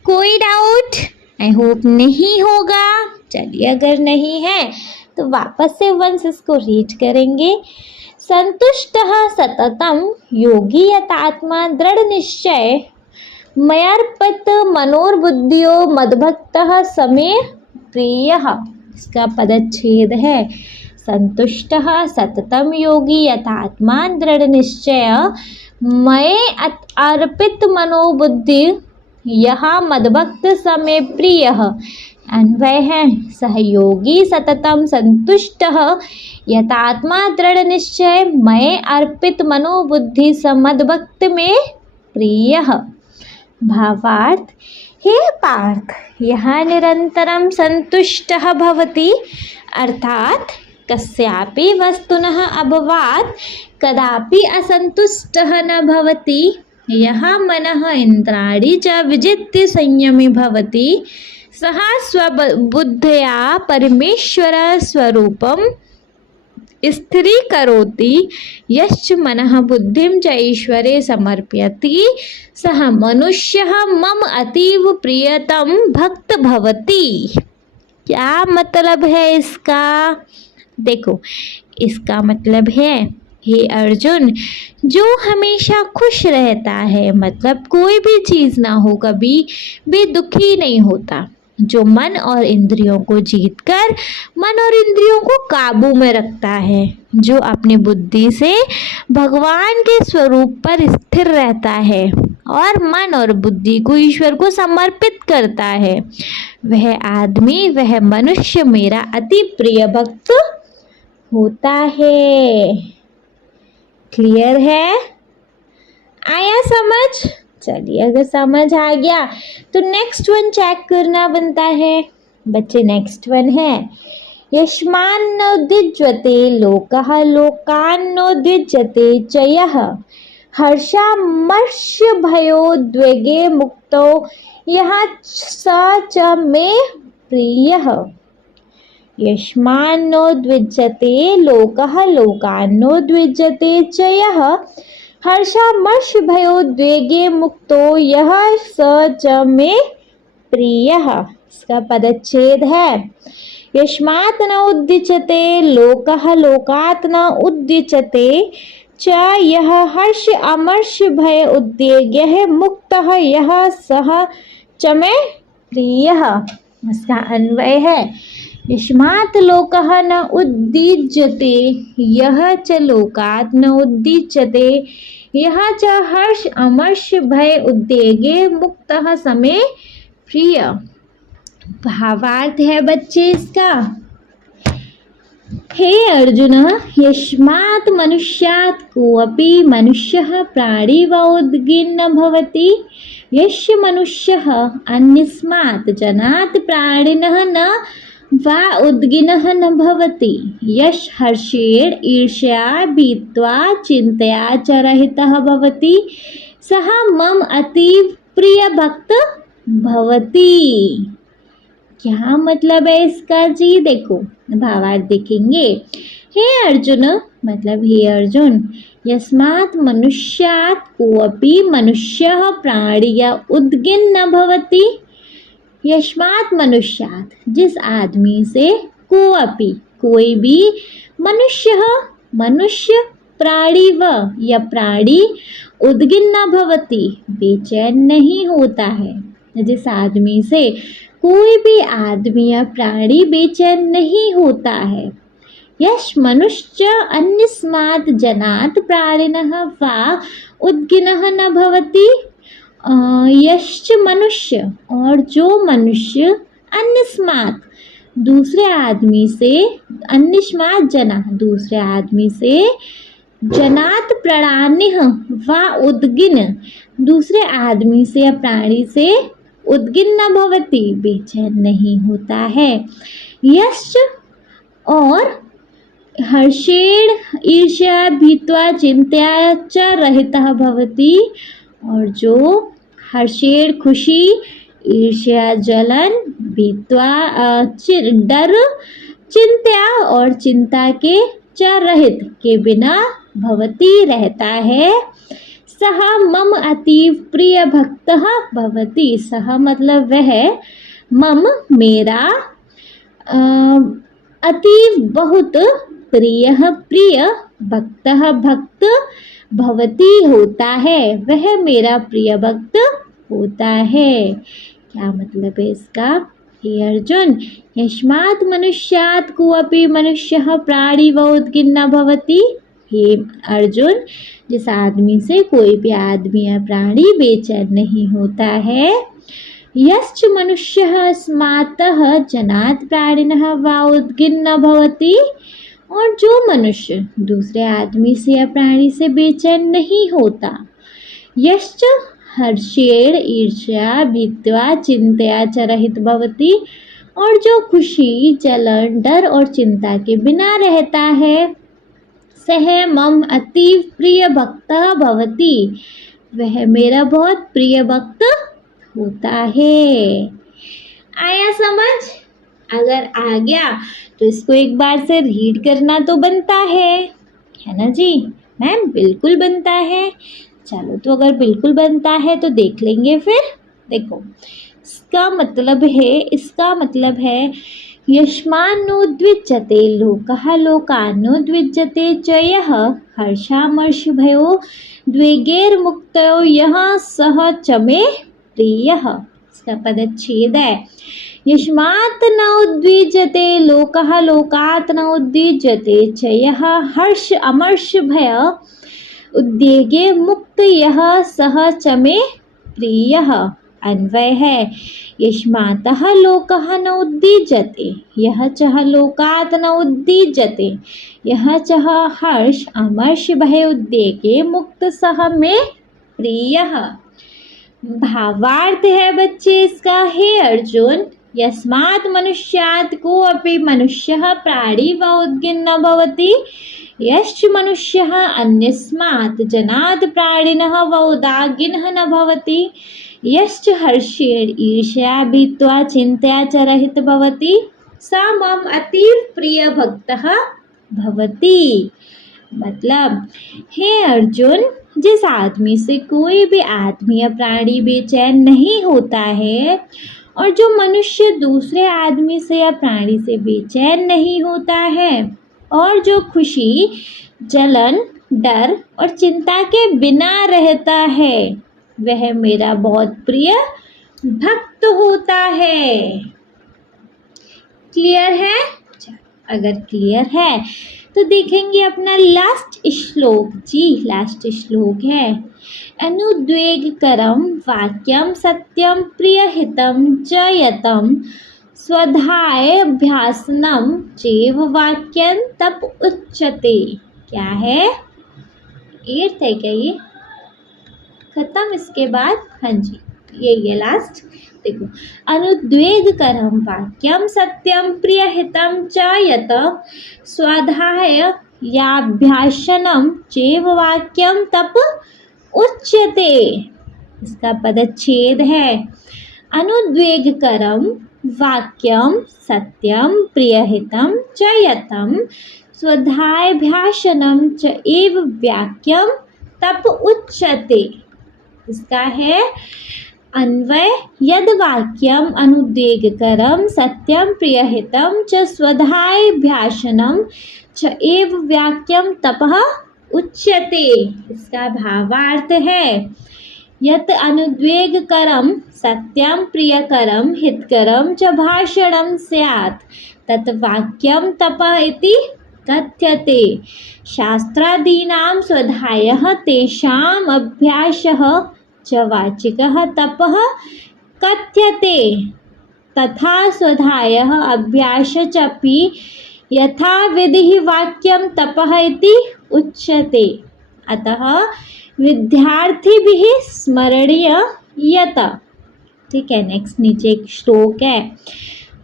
कोई डाउट? आई होप नहीं होगा। चलिए अगर नहीं है तो वापस से वंश इसको रीड करेंगे। संतुष्टः सततम योगी यतात्मा दृढ़ निश्चय मयर्पित मनोर्बुद्धियो मद्भक्तः समे प्रियः। इसका पदच्छेद है संतुष्टः सततम योगी यतात्मा दृढ़ निश्चय मये अर्पित मनोबुद्धि यह मद्भक्त समे प्रियः। अन्वय है सहयोगी सततम संतुष्टः यतात्मा दृढ़ निश्चय मये अर्पित मनोबुद्धि समद्भक्त में प्रियः। भावार्थ हे पार्थ यह निरंतरम संतुष्टः भवति अर्थात कस्यापि वस्तुनः अभावात् कदापि असंतुष्टः न भवति। यह मनः इंद्राणि च विजित्य संयमी भवति, सः स्वबुद्धया परमेश्वर स्वरूपम स्थिरीकरोति यश्च मनः बुद्धिं च ईश्वरे समर्पयति सः मनुष्यः मम अतीव प्रियतम भक्त भवति। क्या मतलब है इसका? देखो, इसका मतलब है, हे अर्जुन, जो हमेशा खुश रहता है, मतलब कोई भी चीज़ ना हो कभी भी दुखी नहीं होता, जो मन और इंद्रियों को जीतकर मन और इंद्रियों को काबू में रखता है, जो अपनी बुद्धि से भगवान के स्वरूप पर स्थिर रहता है और मन और बुद्धि को ईश्वर को समर्पित करता है, वह आदमी, वह मनुष्य मेरा अति प्रिय भक्त होता है। क्लियर है? आया समझ? चलिए, अगर समझ आ गया तो नेक्स्ट वन चेक करना बनता है। बच्चे, नेक्स्ट वन है, यस्मान्नोद्विज्यते लोकः लोकान्नोद्विज्यते च यः हर्षामर्षभयोद्वेगे मुक्तो यः स च मे प्रियः। यस्मान्नोद्विज्यते लोकः लोकान्नोद्विज्यते च यः हर्षामर्षभयोद्वेगे मुक्तो यः स च मे प्रियः। इसका पदच्छेद है, यस्मात् न उद्विज्यते लोकः लोकात् न उद्विज्यते च यः हर्ष अमर्ष भय उद्वेगः मुक्तः यः सः च मे प्रियः। इसका अन्वय है, यस्मात् लोकः न उद्विज्यते यः च लोकात् न उद्विज्यते यः च हर्ष अमर्ष भय उद्वेगे मुक्तः स मे प्रिय। भावार्थ है बच्चे इसका, हे अर्जुन, यस्मात् मनुष्यात् कोऽपि मनुष्यः प्राणी वा उद्गिन्न भवति यस्य मनुष्यः अन्यस्मात् जनात् प्राणिनः न वा उद्गिनः न भवति यश हर्षेण ईर्ष्या भीत्वा चिन्तया च रहितः भवति सः मम अतीव प्रिय भक्त भवति। क्या मतलब है इसका जी? देखो, भावार्थ देखेंगे, हे अर्जुन, मतलब हे अर्जुन, यस्मात् मनुष्यात् कोऽपि मनुष्यः प्राणिया उद्गिन्न भवति, यस्मात् मनुष्यात्, जिस आदमी से, कोऽपि, कोई भी, मनुष्य प्राणी व या प्राणी, उद्गिन्न भवति, बेचैन नहीं होता है, जिस आदमी से कोई भी आदमी या प्राणी बेचैन नहीं होता है। यश मनुष्य अन्यस्मात् जनात् प्राणिनः वा उद्गिनः न भवति, यश्च मनुष्य, और जो मनुष्य, अन्यस्मात्, दूसरे आदमी से, अन्यस्मात् जना, दूसरे आदमी से, जनात् प्राणिनः वा उद्गिन, दूसरे आदमी से या प्राणी से, उद्गिन्न भवति, बेचैन नहीं होता है, यश्च, और हर्षेण ईर्ष्या भीत्वा चिंत्या च रहितः भवति, और जो हर्षेण खुशी, ईर्ष्या जलन, भीत्वा डर, चिंत्या और चिंता के, च रहित के बिना, भवति रहता है, सह मम अतीव प्रिय भक्तः भवति। सह मतलब वह, मम मेरा, अतीव बहुत, प्रिय भक्तः भक्त, भवति होता है, वह मेरा प्रिय भक्त होता है। क्या मतलब है इसका? हे अर्जुन, यस्मात् मनुष्यात् कोऽपि मनुष्यः प्राणी वा उद्गिन्न भवति, हे अर्जुन, जिस आदमी से कोई भी आदमी या प्राणी बेचैन नहीं होता है, यश्च मनुष्यः अस्मातः जनात् प्राणिनः वा उद्गिन्न भवति, और जो मनुष्य दूसरे आदमी से या प्राणी से बेचैन नहीं होता, यश्च हर्षेण ईर्ष्या भीत्वा चिंतया च रहित भवति, और जो खुशी, जलन, डर और चिंता के बिना रहता है, सह मम अतीव प्रिय भक्तः भवति, वह मेरा बहुत प्रिय भक्त होता है। आया समझ? अगर आ गया तो इसको एक बार से रीड करना तो बनता है ना जी? मैम बिल्कुल बनता है। चलो तो अगर बिल्कुल बनता है तो देख लेंगे फिर। देखो इसका मतलब है यस्मान्नोद्विज्जते लोकः लोकान्नोद्विज्जते च यः हर्षामर्षभयो द्वेगैर्मुक्तो यः सः च मे प्रियः। इसका पदच्छेद है यस्मात् न उद्विज्जते लोकः लोकात् न उद्विज्जते च यः हर्ष अमर्ष भय उद्वेगे मुक्त यः सः च मे प्रियः। अन्वय है यस्मातः लोकः न उद्विज्जते यः चः लोकात् न उद्विज्जते यः चः हर्ष अमर्ष भय उद्वेगे मुक्त सः मे प्रियः। भावार्थ है बच्चे इसका, हे अर्जुन यस्मात् मनुष्यात् को अपि मनुष्यः प्राणी व उद्गिन्न भवति यश्च मनुष्यः अन्यस्मात् जनात् प्राणिनः व उदाग्गिनः न भवति यश्च हर्षेण ईर्ष्या भीत्वा चिन्तया च रहित भवति स मम अतीव प्रिय भक्तः भवति। मतलब हे अर्जुन जिस आदमी से कोई भी आदमी या प्राणी बेचैन नहीं होता है और जो मनुष्य दूसरे आदमी से या प्राणी से बेचैन नहीं होता है और जो खुशी जलन डर और चिंता के बिना रहता है वह मेरा बहुत प्रिय भक्त होता है। क्लियर है? अगर क्लियर है तो देखेंगे अपना लास्ट श्लोक। जी लास्ट श्लोक है अनुद्वेगकरं वाक्यं सत्यं प्रियहितं च यतं स्वधायाभ्यासनं चैव वाक्यं तप उच्यते। क्या है? 8th है क्या ये? खत्म इसके बाद? हाँ जी ये लास्ट। देखो अनुद्वेगकरं वाक्यं सत्यं प्रियहितं च यत स्वाध्यायाभ्यासनं चैव वाक्यं तप उच्यते। इसका पदच्छेद है अनुद्वेगकरं वाक्यं सत्यं प्रियहितं च यतं स्वाध्यायाभ्यासनं च एव वाक्यं तप उच्यते। इसका है अन्वय यद वाक्यम अनुद्वेगकरं सत्यं प्रियहितं च स्वाध्यायाभ्यासनं च एव वाक्यं तपः उच्यते। इसका भावार्थ है यत् अनुद्वेगकरं सत्यं प्रियकरं हितकरं च भाषणं स्यात् तत् वाक्यं तपः इति कथ्यते। शास्त्रादीनां स्वाध्यायः तेषाम् अभ्यासः च वाचिकः तपः कथ्यते तथा स्वाध्यायः अभ्यासश्चापि यथा विधिः वाक्यं तपः इति उच्यते। अतः विद्यार्थिभिः स्मरणीय यत्। ठीक है नेक्स्ट नीचे एक श्लोक है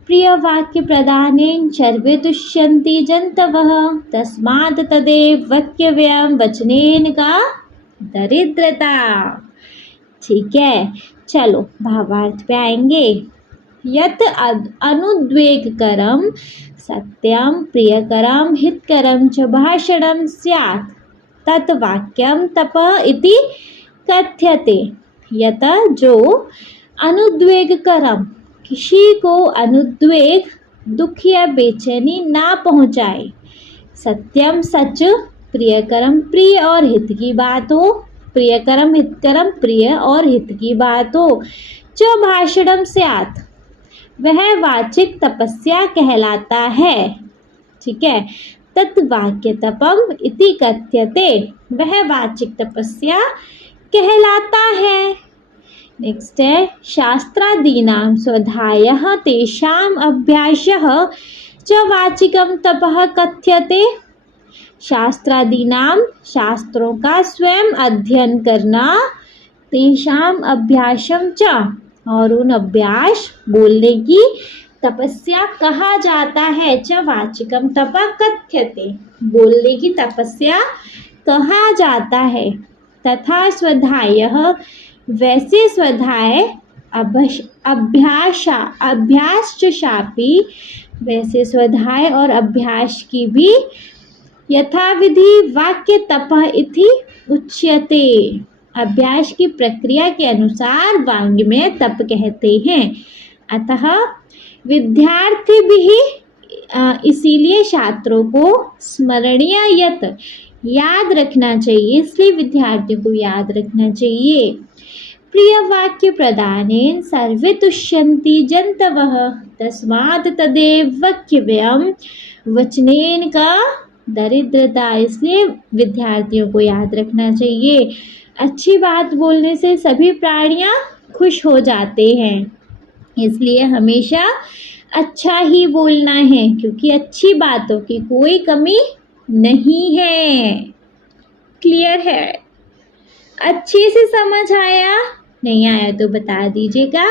प्रिय वाक्य प्रदानेन सर्वे तुष्यन्ति जन्तवः तस्मात् तदेव वक्तव्यं वचनेन का दरिद्रता। ठीक है चलो भावार्थ पे आएंगे। यत् अनुद्वेगकरं सत्यं प्रियकरं हितकरं च भाषणं स्यात् तत् वाक्यं तपः इति कथ्यते। यत जो अनुद्वेगकरम किसी को अनुद्वेग दुख या बेचैनी ना पहुँचाए, सत्यम सच, प्रियकरम प्रिय और हित की बात हो, प्रियकरम हितकरम प्रिय और हित की बात हो, च भाषणम स्यात् वह वाचिक तपस्या कहलाता है। ठीक है तत् वाक्य तपम इति कथ्यते वह वाचिक तपस्या कहलाता है। नेक्स्ट है शास्त्रादीनां स्वाध्यायः तेषाम् अभ्यासः च वाचिकं तपः कथ्यते। शास्त्रादीनां शास्त्रों का स्वयं अध्ययन करना, तेषाम् अभ्यासं च और उन अभ्यास बोलने की तपस्या कहा जाता है। च वाचिकम तपः कथ्यते बोलने की तपस्या कहा जाता है। तथा स्वाध्यायः वैसे स्वाध्याय अभ्यास शापी, वैसे स्वाध्याय और अभ्यास की भी यथाविधि वाक्य तपः इति उच्यते। अभ्यास की प्रक्रिया के अनुसार वाक्य में तप कहते हैं। अतः विद्यार्थी भी इसीलिए छात्रों को स्मरणीय यत याद रखना चाहिए, इसलिए विद्यार्थियों को याद रखना चाहिए। प्रिय वाक्य प्रदानेन सर्वे तुष्यन्ति जन्तवः तस्मात् तदेव वक्तव्यम् वचनेन का दरिद्रता, इसलिए विद्यार्थियों को याद रखना चाहिए। अच्छी बात बोलने से सभी प्राणियां खुश हो जाते हैं, इसलिए हमेशा अच्छा ही बोलना है, क्योंकि अच्छी बातों की कोई कमी नहीं है। क्लियर है? अच्छे से समझ आया? नहीं आया तो बता दीजिएगा।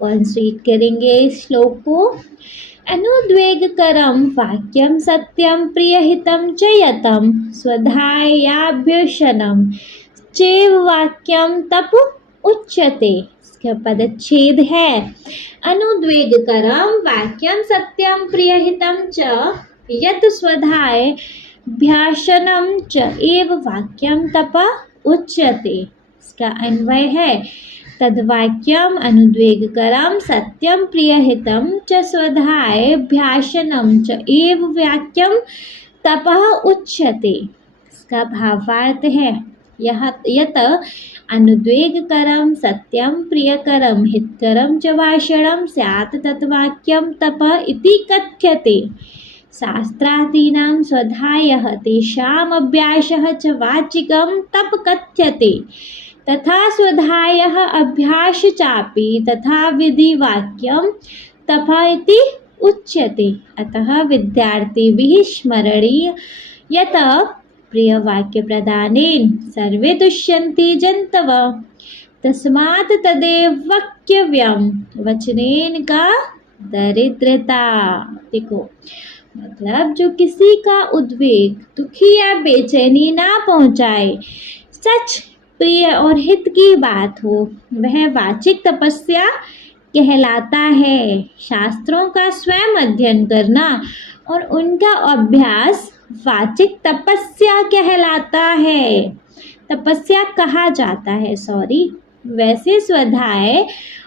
वंस रीड करेंगे इस श्लोक को। अनुद्वेगकरं वाक्यं सत्यं प्रियहितं च यतं स्वधायाभ्यसनं चैव वाक्यं तप उच्यते। इसका पदच्छेद है अनुद्वेगकरं वाक्यं सत्यं प्रियहितं च यत् स्वधायाभ्यसनं च एव वाक्यं तप उच्यते। इसका अन्वय है तद्वाक्यम अनुद्वेगकरं सत्यं प्रियहितं च स्वधायाभ्यसनं च एव वाक्यं तपः उच्यते। इसका भावार्थ है यत अनुद्वेगकरं सत्यं प्रियकरं हितकरं च भाषणं स्यात् तद्वाक्यं तपः इति कथ्यते। शास्त्रादीनां स्वधायः तेषाम् अभ्यासः च वाचिकं तप कथ्यते, तथा स्वधायः अभ्यास चापि तथा विधि वाक्यं तपः इति उच्यते। अतः विद्यार्थिभिः स्मरणीय यत् प्रियवाक्य प्रदानेन सर्वे तुष्यन्ति जन्तवः तस्मात् तदेव वक्तव्यं वचनेन का दरिद्रता। देखो, मतलब जो किसी का उद्वेग, दुखी या बेचैनी ना पहुंचाए, सच प्रिय और हित की बात हो, वह वाचिक तपस्या कहलाता है। शास्त्रों का स्वयं अध्ययन करना और उनका अभ्यास वाचिक तपस्या कहलाता है, तपस्या कहा जाता है, वैसे स्वाध्याय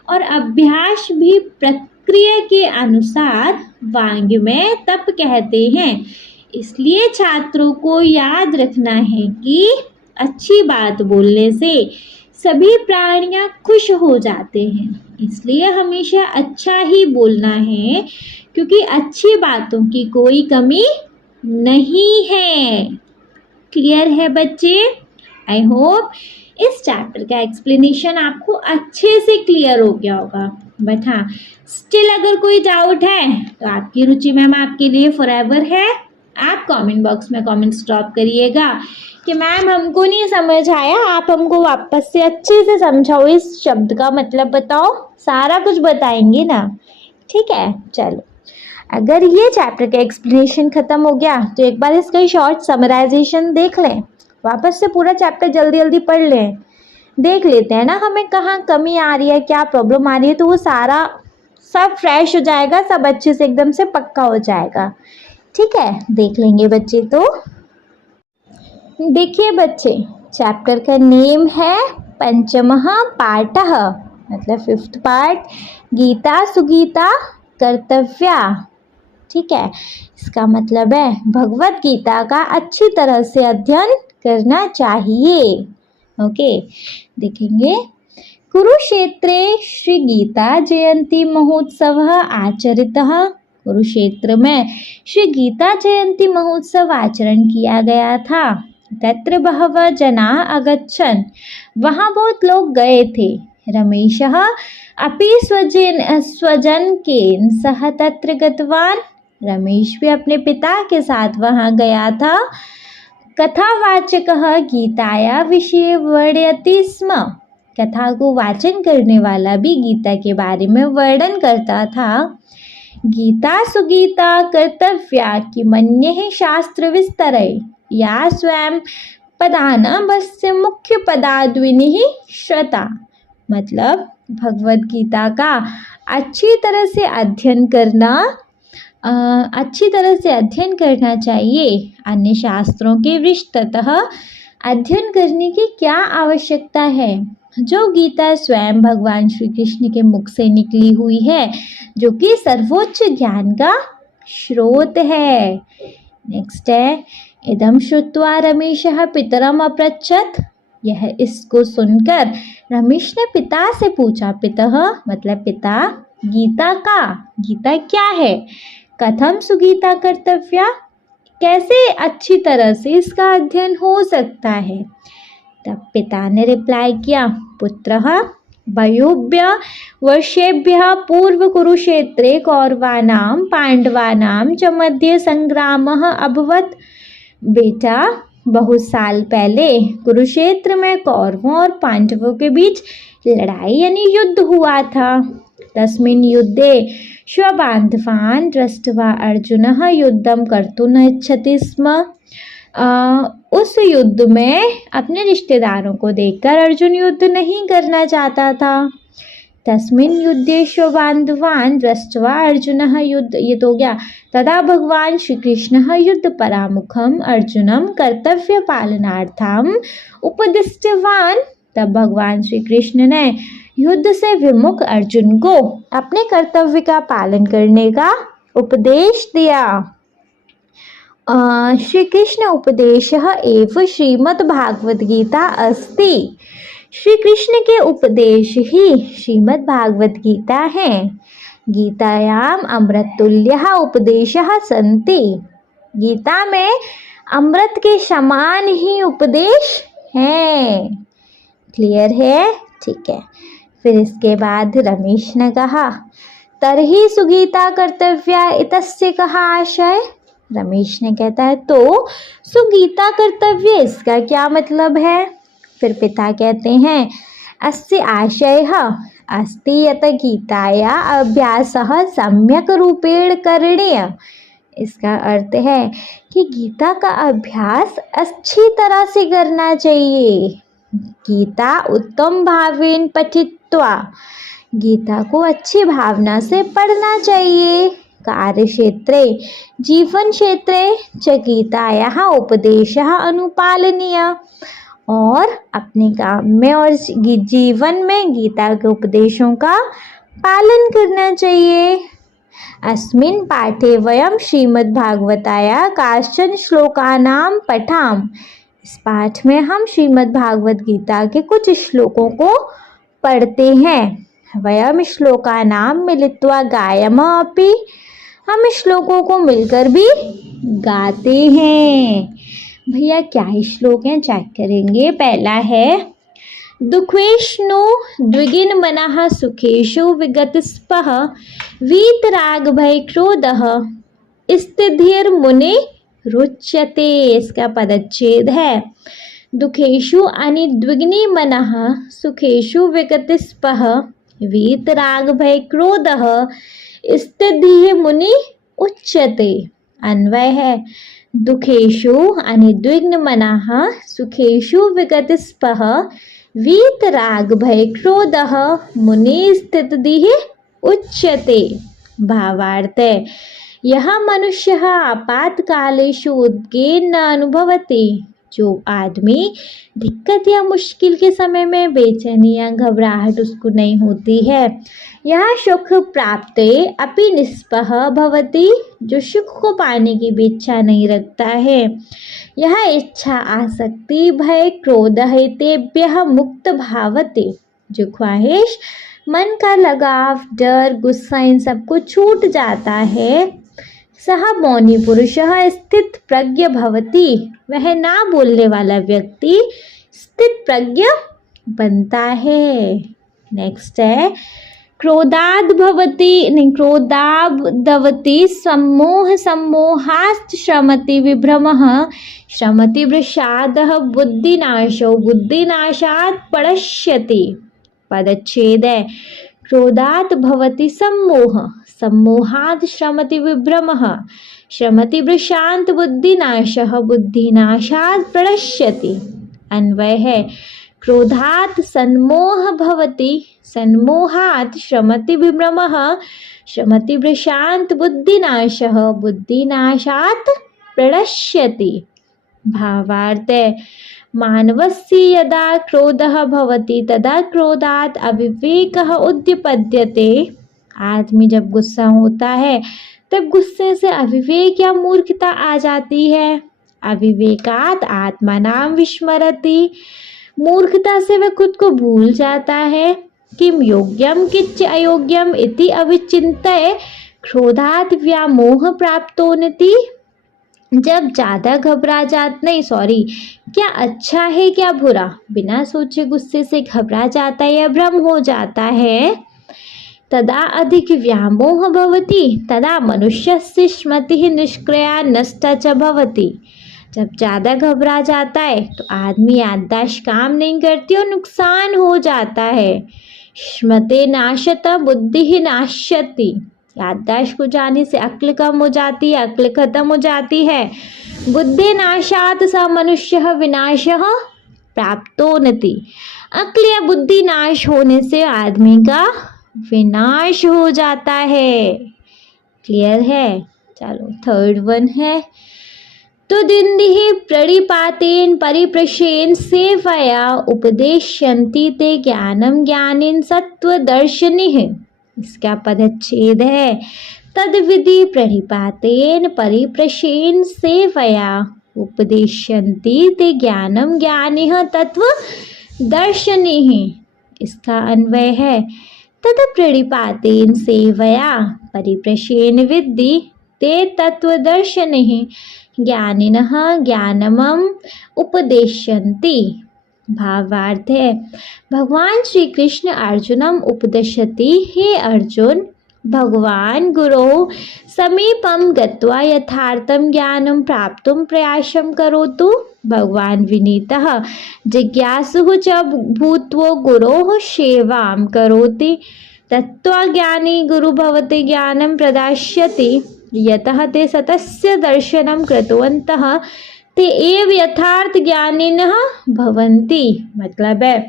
और अभ्यास भी प्रक्रिया के अनुसार वाक्य में तप कहते हैं। इसलिए छात्रों को याद रखना है कि अच्छी बात बोलने से सभी प्राणियां खुश हो जाते हैं, इसलिए हमेशा अच्छा ही बोलना है, क्योंकि अच्छी बातों की कोई कमी नहीं है। क्लियर है बच्चे? आई होप इस चैप्टर का एक्सप्लेनेशन आपको अच्छे से क्लियर हो गया होगा। बट हाँ, स्टिल अगर कोई डाउट है तो आपकी रुचि मैम आपके लिए फॉरएवर है। आप कमेंट बॉक्स में कमेंट्स ड्रॉप करिएगा कि मैम हमको नहीं समझ आया, आप हमको वापस से अच्छे से समझाओ, इस शब्द का मतलब बताओ, सारा कुछ बताएंगे ना? ठीक है, चलो। अगर ये चैप्टर का एक्सप्लेनेशन ख़त्म हो गया तो एक बार इसका शॉर्ट समराइजेशन देख लें, वापस से पूरा चैप्टर जल्दी जल्दी पढ़ लें, देख लेते हैं ना हमें कहाँ कमी आ रही है, क्या प्रॉब्लम आ रही है, तो वो सारा सब फ्रेश हो जाएगा, सब अच्छे से एकदम से पक्का हो जाएगा। ठीक है, देख लेंगे बच्चे। तो देखिए बच्चे, चैप्टर का नेम है पंचमः पाठः, मतलब 5th पार्ट, गीता सुगीता कर्तव्या। ठीक है, इसका मतलब है भगवत गीता का अच्छी तरह से अध्ययन करना चाहिए। ओके, देखेंगे। कुरुक्षेत्रे श्री गीता जयंती महोत्सव आचरितः। कुरुक्षेत्र में श्री गीता जयंती महोत्सव आचरण किया गया था। तत्र बहवः जनाः अगच्छन्, वहाँ बहुत लोग गए थे। रमेशः अपि स्वजनकेन सह तत्र गतवान्, रमेश भी अपने पिता के साथ वहाँ गया था। कथावाचकः गीताया विषये वर्णयति स्म, कथा को वाचन करने वाला भी गीता के बारे में वर्णन करता था। गीता सुगीता कर्तव्या किमन्यः शास्त्र विस्तरे, या स्वयं पदानां बस्य मुख्य पदाद्विनिः श्रता। मतलब भगवद गीता का अच्छी तरह से अध्ययन करना चाहिए। अन्य शास्त्रों के पृष्ठतः अध्ययन करने की क्या आवश्यकता है? जो गीता स्वयं भगवान श्री कृष्ण के मुख से निकली हुई है, जो कि सर्वोच्च ज्ञान का स्रोत है। नेक्स्ट है, इदं श्रुत्वा रमेशः पितरम् अपृच्छत्। यह इसको सुनकर रमेश ने पिता से पूछा। पितः मतलब पिता, गीता क्या है? कथम सुगीता कर्तव्या, कैसे अच्छी तरह से इसका अध्ययन हो सकता है? तब पिता ने रिप्लाई किया, पुत्रः वयोभ्यः वर्षेभ्यः पूर्व कुरुक्षेत्रे कौरवानां पांडवानां च मध्ये संग्रामः अभवत्। बेटा, बहुत साल पहले कुरुक्षेत्र में कौरवों और पांडवों के बीच लड़ाई यानी युद्ध हुआ था। तस्मिन् युद्धे स्वबान्धवान् दृष्ट्वा अर्जुनः युद्धं कर्तुं न इच्छति स्म। उस युद्ध में अपने रिश्तेदारों को देखकर अर्जुन युद्ध नहीं करना चाहता था। तस्मिन् युद्धे स्वबान्धवान् दृष्ट्वा अर्जुनः युद्ध, ये तो गया। तदा भगवान श्री कृष्णः युद्ध परामुखम अर्जुनम कर्तव्य पालनार्थम उपदिष्टवान्। तब भगवान श्री कृष्ण ने युद्ध से विमुख अर्जुन को अपने कर्तव्य का पालन करने का उपदेश दिया। श्री कृष्ण उपदेशः एव श्रीमद् भागवत गीता अस्ति। श्री कृष्ण के उपदेश ही श्रीमद् भागवत गीता है। गीतायाम अमृततुल्यः उपदेशः सन्ति। गीता में अमृत के समान ही उपदेश हैं। क्लियर है? ठीक है। फिर इसके बाद रमेश ने कहा, तर्हि सुगीता कर्तव्या इतस्य कः आशय। रमेश ने कहता है, तो सुगीता कर्तव्य इसका क्या मतलब है? फिर पिता कहते हैं, अस्य आशयः अस्ति यत गीताया अभ्यासः सम्यक रूपेण करणीय। इसका अर्थ है कि गीता का अभ्यास अच्छी तरह से करना चाहिए। गीता उत्तम भावेन पठित्वा, गीता को अच्छी भावना से पढ़ना चाहिए। कार्य क्षेत्रे जीवन क्षेत्रे च गीतायाः उपदेशः अनुपालनीय, और अपने काम में और जीवन में गीता के उपदेशों का पालन करना चाहिए। अस्मिन् पाठे वयं श्रीमद्भागवताया काश्चन श्लोकानां पठाम। इस पाठ में हम श्रीमद् भागवत गीता के कुछ श्लोकों को पढ़ते हैं। वयं श्लोकानां मिलित्वा गायामः अपि, हम श्लोकों को मिलकर भी गाते हैं। भैया क्या ही श्लोक हैं, चेक करेंगे। पहला है, दुखेष्णु द्विगिन मनः सुखेषु विगतस्पः वीतराग भय क्रोधः स्थितिर् मुनि रुच्यते। इसका पदच्छेद है, दुखेषु अनि द्विग्नि मनः सुखेषु विगतस्पः वीतराग भय क्रोधः स्थितिर् मुनि उच्यते। अन्वय है, दुखेषु अनिद्विग्न मनः सुखेषु विगतस्पः वीतराग भय क्रोधः मुनि स्थितिः उच्यते। भावार्थ है, यह मनुष्य आपातकालेषु उद्वेगं न अनुभवति। जो आदमी दिक्कत या मुश्किल के समय में बेचैनी या घबराहट उसको नहीं होती है, यह सुख प्राप्ते अपि निस्पृह भवति। जो सुख को पाने की भी इच्छा नहीं रखता है, यह इच्छा आसक्ति भय क्रोध एतेभ्यः मुक्त भावते। जो ख्वाहिश, मन का लगाव, डर, गुस्सा, इन सबको छूट जाता है, सह मौनी पुरुषः स्थित प्रज्ञ भवति। वह ना बोलने वाला व्यक्ति स्थित प्रज्ञ बनता है। नेक्स्ट है, क्रोधाद्भवति सम्मोह सम्मोहात् श्रमति विभ्रमः श्रमति वृषादः बुद्धिनाशो बुद्धिनाशात् प्रणश्यति। पदच्छेद है, क्रोधात् भवति सम्मोह सम्मोहात् श्रमति विभ्रमः श्रमति वृषांत बुद्धिनाशः बुद्धिनाशात् प्रणश्यति। अन्वय है, क्रोधात् सम्मोह भवति सन्मोहात् श्रमति विभ्रमः श्रमति प्रशांत बुद्धिनाशः बुद्धिनाशात् प्रणश्यति। भावार्थ है मानवस्य यदा क्रोधः भवति तदा क्रोधात् अविवेकः उद्दीप्यते। आदमी जब गुस्सा होता है तब गुस्से से अविवेक या मूर्खता आ जाती है। अविवेकात् आत्मानां विस्मरति, मूर्खता से वह खुद को भूल जाता है। किम योग्यम किच्च अयोग्यम इति अविचिन्त्य क्रोधात् व्यामोह प्राप्तोन्नति। जब ज़्यादा घबरा क्या अच्छा है क्या बुरा, बिना सोचे गुस्से से घबरा जाता है या भ्रम हो जाता है। तदा अधिक व्यामोह भवति तदा मनुष्यस्य स्मृतिः निष्क्रिया नष्टा च भवति। जब ज़्यादा घबरा जाता है तो आदमी याददाश्त काम नहीं करती और नुकसान हो जाता है। स्मृति नाशत बुद्धि नाश्यति, याददाश्त को जाने से अक्ल कम हो जाती है, अक्ल खत्म हो जाती है। बुद्धि नाशात स मनुष्य विनाशः प्राप्तोन्नति, अक्ल या बुद्धि नाश होने से आदमी का विनाश हो जाता है। क्लियर है? चलो थर्ड वन है तो दिन्दिः प्रणिपातेन परिप्रशेन सेवया उपदेश्यन्ति ते ज्ञानम ज्ञानिन सत्वदर्शिनिः। इसका पदच्छेद है तद्विधि प्रणिपातेन परिप्रशेन सेवया उपदेश्यन्ति ते ज्ञानम ज्ञानिः तत्वदर्शिनिः। इसका अन्वय है तद प्रणिपातेन सेवया परिप्रशेन विद्धि ते तत्वदर्शिनिः ज्ञानिनः ज्ञानमं उपदेश्यन्ति। भावार्थ है भगवान श्री कृष्ण अर्जुनम उपदिशति, हे अर्जुन भगवान गुरो समीपम गत्वा यथार्थम ज्ञानम प्राप्तुम प्रयासं करोतु। भगवान विनीतः जिज्ञासुः च भूत्वा गुरोः सेवां करोति। तत्त्वज्ञानी गुरु भवति ज्ञानं प्रदास्यति। यतः ते सतस्य दर्शनं कृतवन्तः ते एव यथार्थ ज्ञानिनः भवन्ति। मतलब है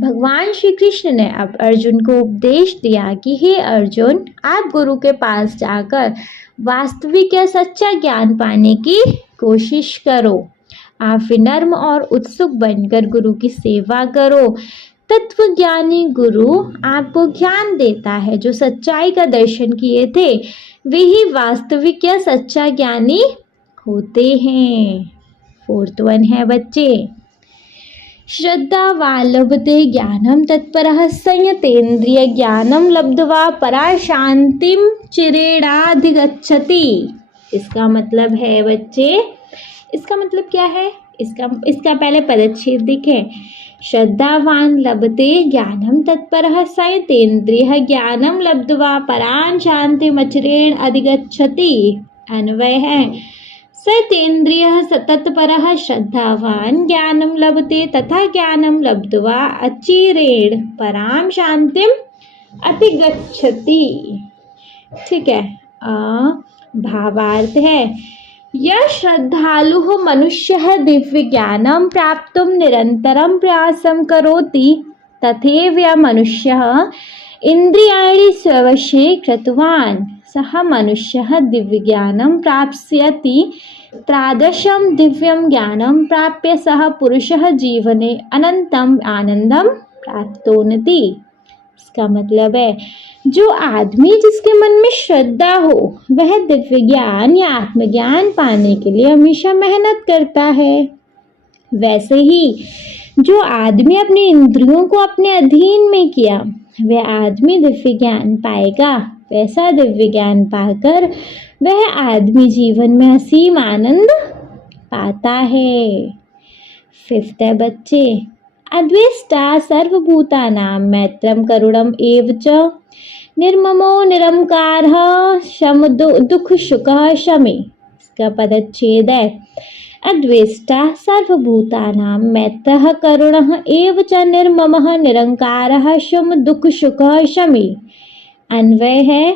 भगवान श्री कृष्ण ने अब अर्जुन को उपदेश दिया कि हे अर्जुन, आप गुरु के पास जाकर वास्तविक या सच्चा ज्ञान पाने की कोशिश करो। आप विनम्र और उत्सुक बनकर गुरु की सेवा करो। तत्वज्ञानी गुरु आपको ज्ञान देता है। जो सच्चाई का दर्शन किए थे वे ही वास्तविक या सच्चा ज्ञानी होते हैं। फोर्थ वन है बच्चे श्रद्धावान् लभते ज्ञानं तत्परः संयतेन्द्रिय ज्ञानं लब्ध्वा परा शांतिं चिरेणाधिगच्छति। इसका मतलब है बच्चे, इसका मतलब क्या है? इसका पहले पदच्छेद देखें। श्रद्धावान् लभते ज्ञानं तत्परः संयतेन्द्रियः ज्ञानं लब्ध्वा परां शान्तिमचिरेण अधिगच्छति। अन्वय है संयतेन्द्रियः तत्परः श्रद्धावान् ज्ञानं लभते तथा ज्ञानं लब्ध्वा अचिरेण परां शांतिम अधिगच्छति। ठीक है। भावार्थ है यह श्रद्धालुः मनुष्यः दिव्य ज्ञानं प्राप्तुं निरन्तरं प्रयासं करोति तथैव यः मनुष्यः इन्द्रियाणि स्ववशे कृतवान् सः मनुष्यः दिव्य ज्ञानं प्राप्स्यति। तादृशं दिव्यं ज्ञानं प्राप्य सः पुरुषः जीवने अनन्तम् आनन्दं प्राप्नोति। इसका मतलब है जो आदमी जिसके मन में श्रद्धा हो वह दिव्य ज्ञान या आत्मज्ञान पाने के लिए हमेशा मेहनत करता है। वैसे ही जो आदमी अपने इंद्रियों को अपने अधीन में किया वह आदमी दिव्य ज्ञान पाएगा। वैसा दिव्य ज्ञान पाकर वह आदमी जीवन में असीम आनंद पाता है। फिफ्थ है बच्चे अद्वेष्टा सर्वभूतानां मैत्रं करुणम् एव च निर्ममो निरंकारः शम दुख सुखः शमे। इसका पदच्छेद है अद्वेष्टा सर्वभूतानां मैत्रः करुणः एव च निर्ममः निरंकारः शम दुख सुखः शमे। अन्वय है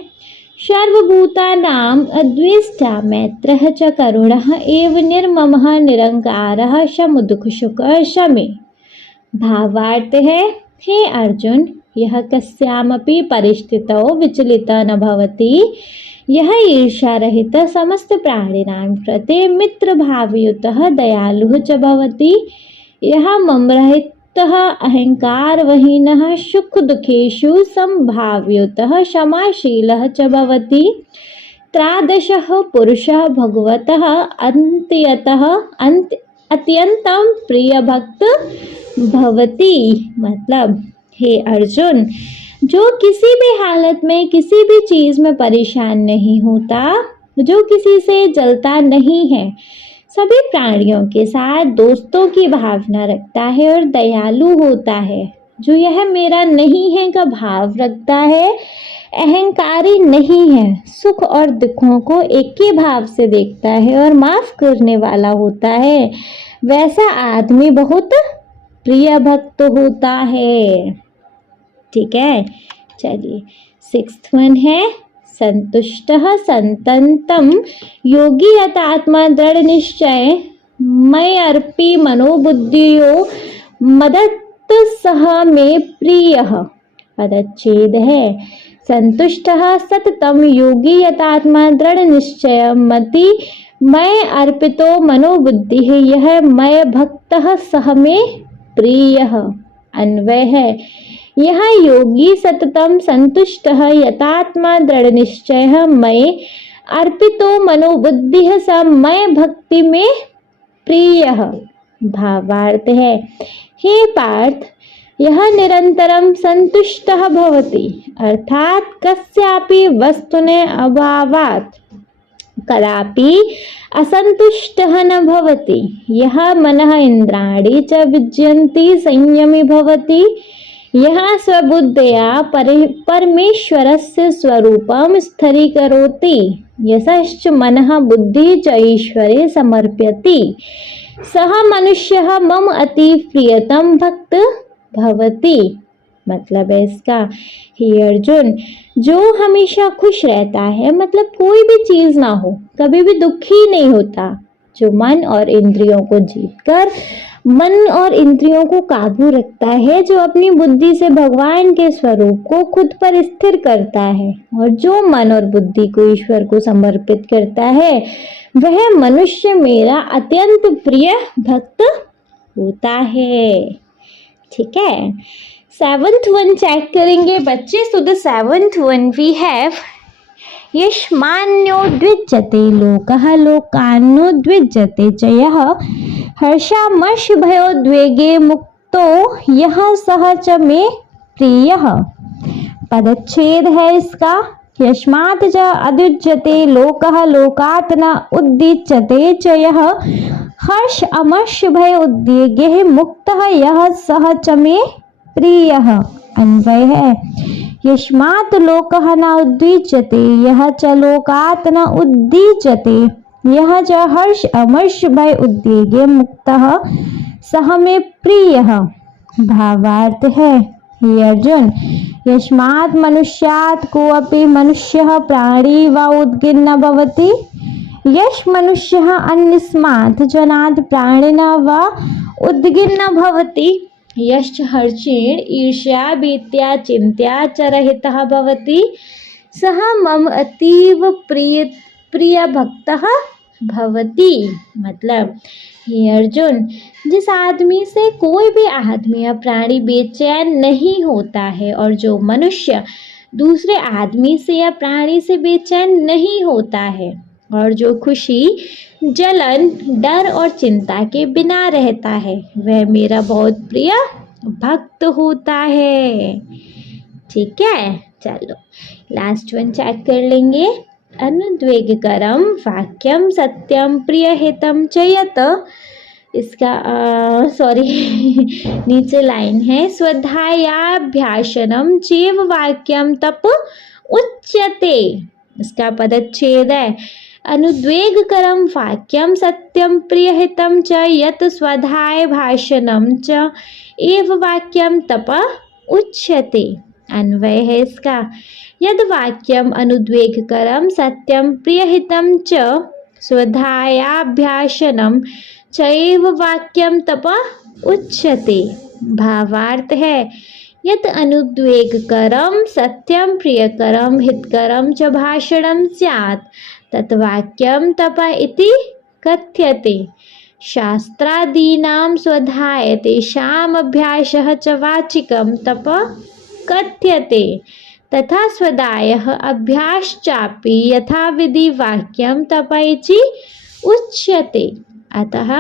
सर्वभूतानां अद्वेष्टा मैत्रः च करुणः एव निर्ममः निरंकारः शम दुख सुखः शमे। भावार्थ है हे अर्जुन, यह कस्यामपि परिस्थितौ विचलितः न भवति, यह ईर्ष्यारहितः समस्त प्राणिनां प्रति मित्रभावयुतः दयालुः च भवति, यह ममरहितः अहङ्कारविहीनः सुख दुःखेषु समभावयुतः क्षमाशीलः च भवति। त्रयोदशः पुरुषः भगवतः अत्यंतं प्रियभक्त भवति। मतलब हे अर्जुन, जो किसी भी हालत में किसी भी चीज में परेशान नहीं होता, जो किसी से जलता नहीं है, सभी प्राणियों के साथ दोस्तों की भावना रखता है और दयालु होता है, जो यह मेरा नहीं है का भाव रखता है, अहंकारी नहीं है, सुख और दुखों को एक ही भाव से देखता है और माफ करने वाला होता है, वैसा आदमी बहुत प्रिय भक्त होता है। ठीक है, चलिए 6th वन है संतुष्टः संततं योगी यतात्मा दृढ़ निश्चय मयि अर्पि मनोबुद्धियो मदत् सह मे प्रियः। पदच्छेद है संतुष्टः सततं योगी यतात्मा दृढ़ निश्चय मति मय अर्पितो मनोबुद्धिः यह मय भक्तः सह मे प्रियः। अन्वय है यह योगी सततम संतुष्टः यतात्मा दृढ़ निश्चयः मयि अर्पितो मनोबुद्धिः स मय भक्ति में प्रियः। भावार्थ है हे पार्थ, यह निरंतरम संतुष्टः भवति, अर्थात कस्यापि वस्तुने अभावात् कदापि असंतुष्टः न भवति। यह मनः इंद्राणि च विजयन्ति संयमी भवति, यह स्वबुद्धया परमेश्वरस्य स्वरूपं स्थिरीकरोति, यशश्च मनः बुद्धि च ईश्वरे समर्पयति, सः मनुष्यः मम अति प्रियतम भक्त भवति। मतलब है इसका, हे अर्जुन, जो हमेशा खुश रहता है, मतलब कोई भी चीज ना हो, कभी भी दुखी नहीं होता, जो मन और इंद्रियों को जीतकर मन और इंद्रियों को काबू रखता है, जो अपनी बुद्धि से भगवान के स्वरूप को खुद पर स्थिर करता है और जो मन और बुद्धि को ईश्वर को समर्पित करता है, वह मनुष्य मेरा अत्यंत प्रिय भक्त होता है। ठीक है, 7th वन चेक करेंगे बच्चे। So the 7th one we have यश्मान्यो द्विजते लोकः लोकान्यो द्विजते च यः हर्षामर्ष भयोद्वेगे मुक्तो यः सः च मे प्रियः। पदच्छेद है इसका, यस्मात् च अद्विज्यते लोकः लोकात् न उद्विज्यते च यः हर्ष अमर्ष भय उद्वेगे मुक्तः यः सः च मे प्रियः। अन्वय है यस्मात् लोकः न उद्विज्यते यः च लोकात् न उद्विज्यते यः च हर्ष अमर्ष भय उद्वेगे मुक्तः सः मे प्रियः। भावार्थ है हे अर्जुन, यस्मात् मनुष्यात् कोऽपि मनुष्यः प्राणी वा उद्विग्नः भवति, यश मनुष्यः अन्यस्मात् जनात् प्राणिनः वा उद्विग्नः भवति, यश्च हर्षेण ईर्ष्या भीत्या चिन्त्या च रहितः भवति, सः मम अतीव प्रिय भक्तः भवति। मतलब हे अर्जुन, जिस आदमी से कोई भी आदमी या प्राणी बेचैन नहीं होता है और जो मनुष्य दूसरे आदमी से या प्राणी से बेचैन नहीं होता है और जो खुशी जलन डर और चिंता के बिना रहता है, वह मेरा बहुत प्रिय भक्त होता है। ठीक है, चलो लास्ट वन चेक कर लेंगे। अनुद्वेगकरम वाक्यम सत्यम प्रियहितम च यत्, इसका नीचे लाइन है स्वधायाभ्यासनम चैव वाक्यम तप उच्यते। इसका पदच्छेद है अनुद्वेगकरम वाक्यम सत्यम प्रियहितम च यत् स्वधाय भाषणम च एव वाक्यम तप उच्यते। अन्वय है इसका, यद वाक्यम अनुद्वेगकरम सत्यम प्रियहितम च स्वधायाभ्यासनम चैव वाक्यम तप उच्यते। भावार्थ है यत् अनुद्वेगकरं सत्यं प्रियकरं हितकरं च भाषणं स्यात् तत् वाक्यं तप इति कथ्यते। शास्त्रादीनां स्वधाय तेषाम् अभ्यासः च वाचिकं तप कथ्यते। तथा स्वदायः अभ्यासश्चापि यथाविधि वाक्यं तप इति उच्यते। अतः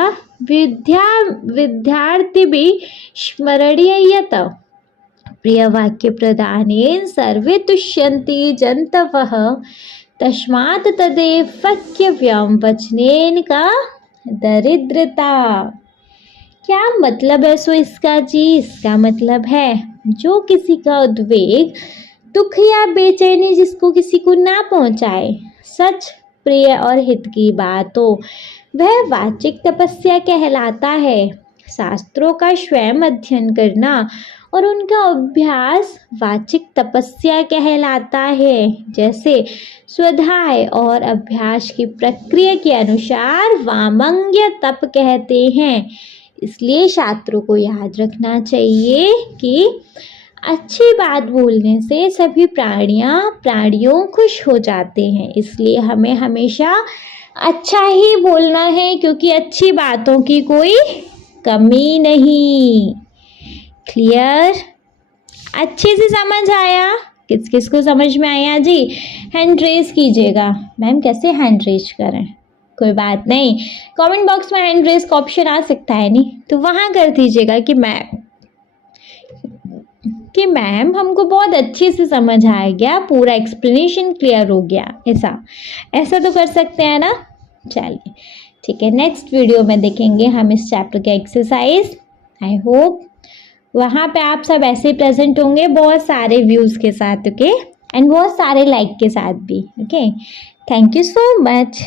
विद्यार्थिभिः स्मरणीयत् प्रियवाक्यप्रदानेन सर्वे तुष्यन्ति जन्तवः तस्मात् तदेव वक्तव्यं वचनेन का दरिद्रता। क्या मतलब है सो इसका जी? इसका मतलब है जो किसी का उद्वेग, दुख या बेचैनी जिसको किसी को ना पहुंचाए, सच, प्रिय और हित की बात हो, वह वाचिक तपस्या कहलाता है। शास्त्रों का स्वयं अध्ययन करना और उनका अभ्यास वाचिक तपस्या कहलाता है। जैसे स्वाध्याय और अभ्यास की प्रक्रिया के अनुसार वामंग्य तप कहते हैं। इसलिए छात्रों को याद रखना चाहिए कि अच्छी बात बोलने से सभी प्राणियों खुश हो जाते हैं। इसलिए हमें हमेशा अच्छा ही बोलना है, क्योंकि अच्छी बातों की कोई कमी नहीं। क्लियर? अच्छे से समझ आया? किस किस को समझ में आया जी? हैंड रेज कीजिएगा। मैम कैसे हैंड रेज करें? कोई बात नहीं, कमेंट बॉक्स में हैंड रेज का ऑप्शन आ सकता है नहीं, तो वहाँ कर दीजिएगा कि मैम हमको बहुत अच्छे से समझ आ गया, पूरा एक्सप्लेनेशन क्लियर हो गया। ऐसा तो कर सकते हैं ना? चलिए ठीक है, नेक्स्ट वीडियो में देखेंगे हम इस चैप्टर के एक्सरसाइज। आई होप वहाँ पे आप सब ऐसे प्रेजेंट होंगे, बहुत सारे व्यूज़ के साथ, ओके, एंड बहुत सारे लाइक के साथ भी, okay. Thank you so much.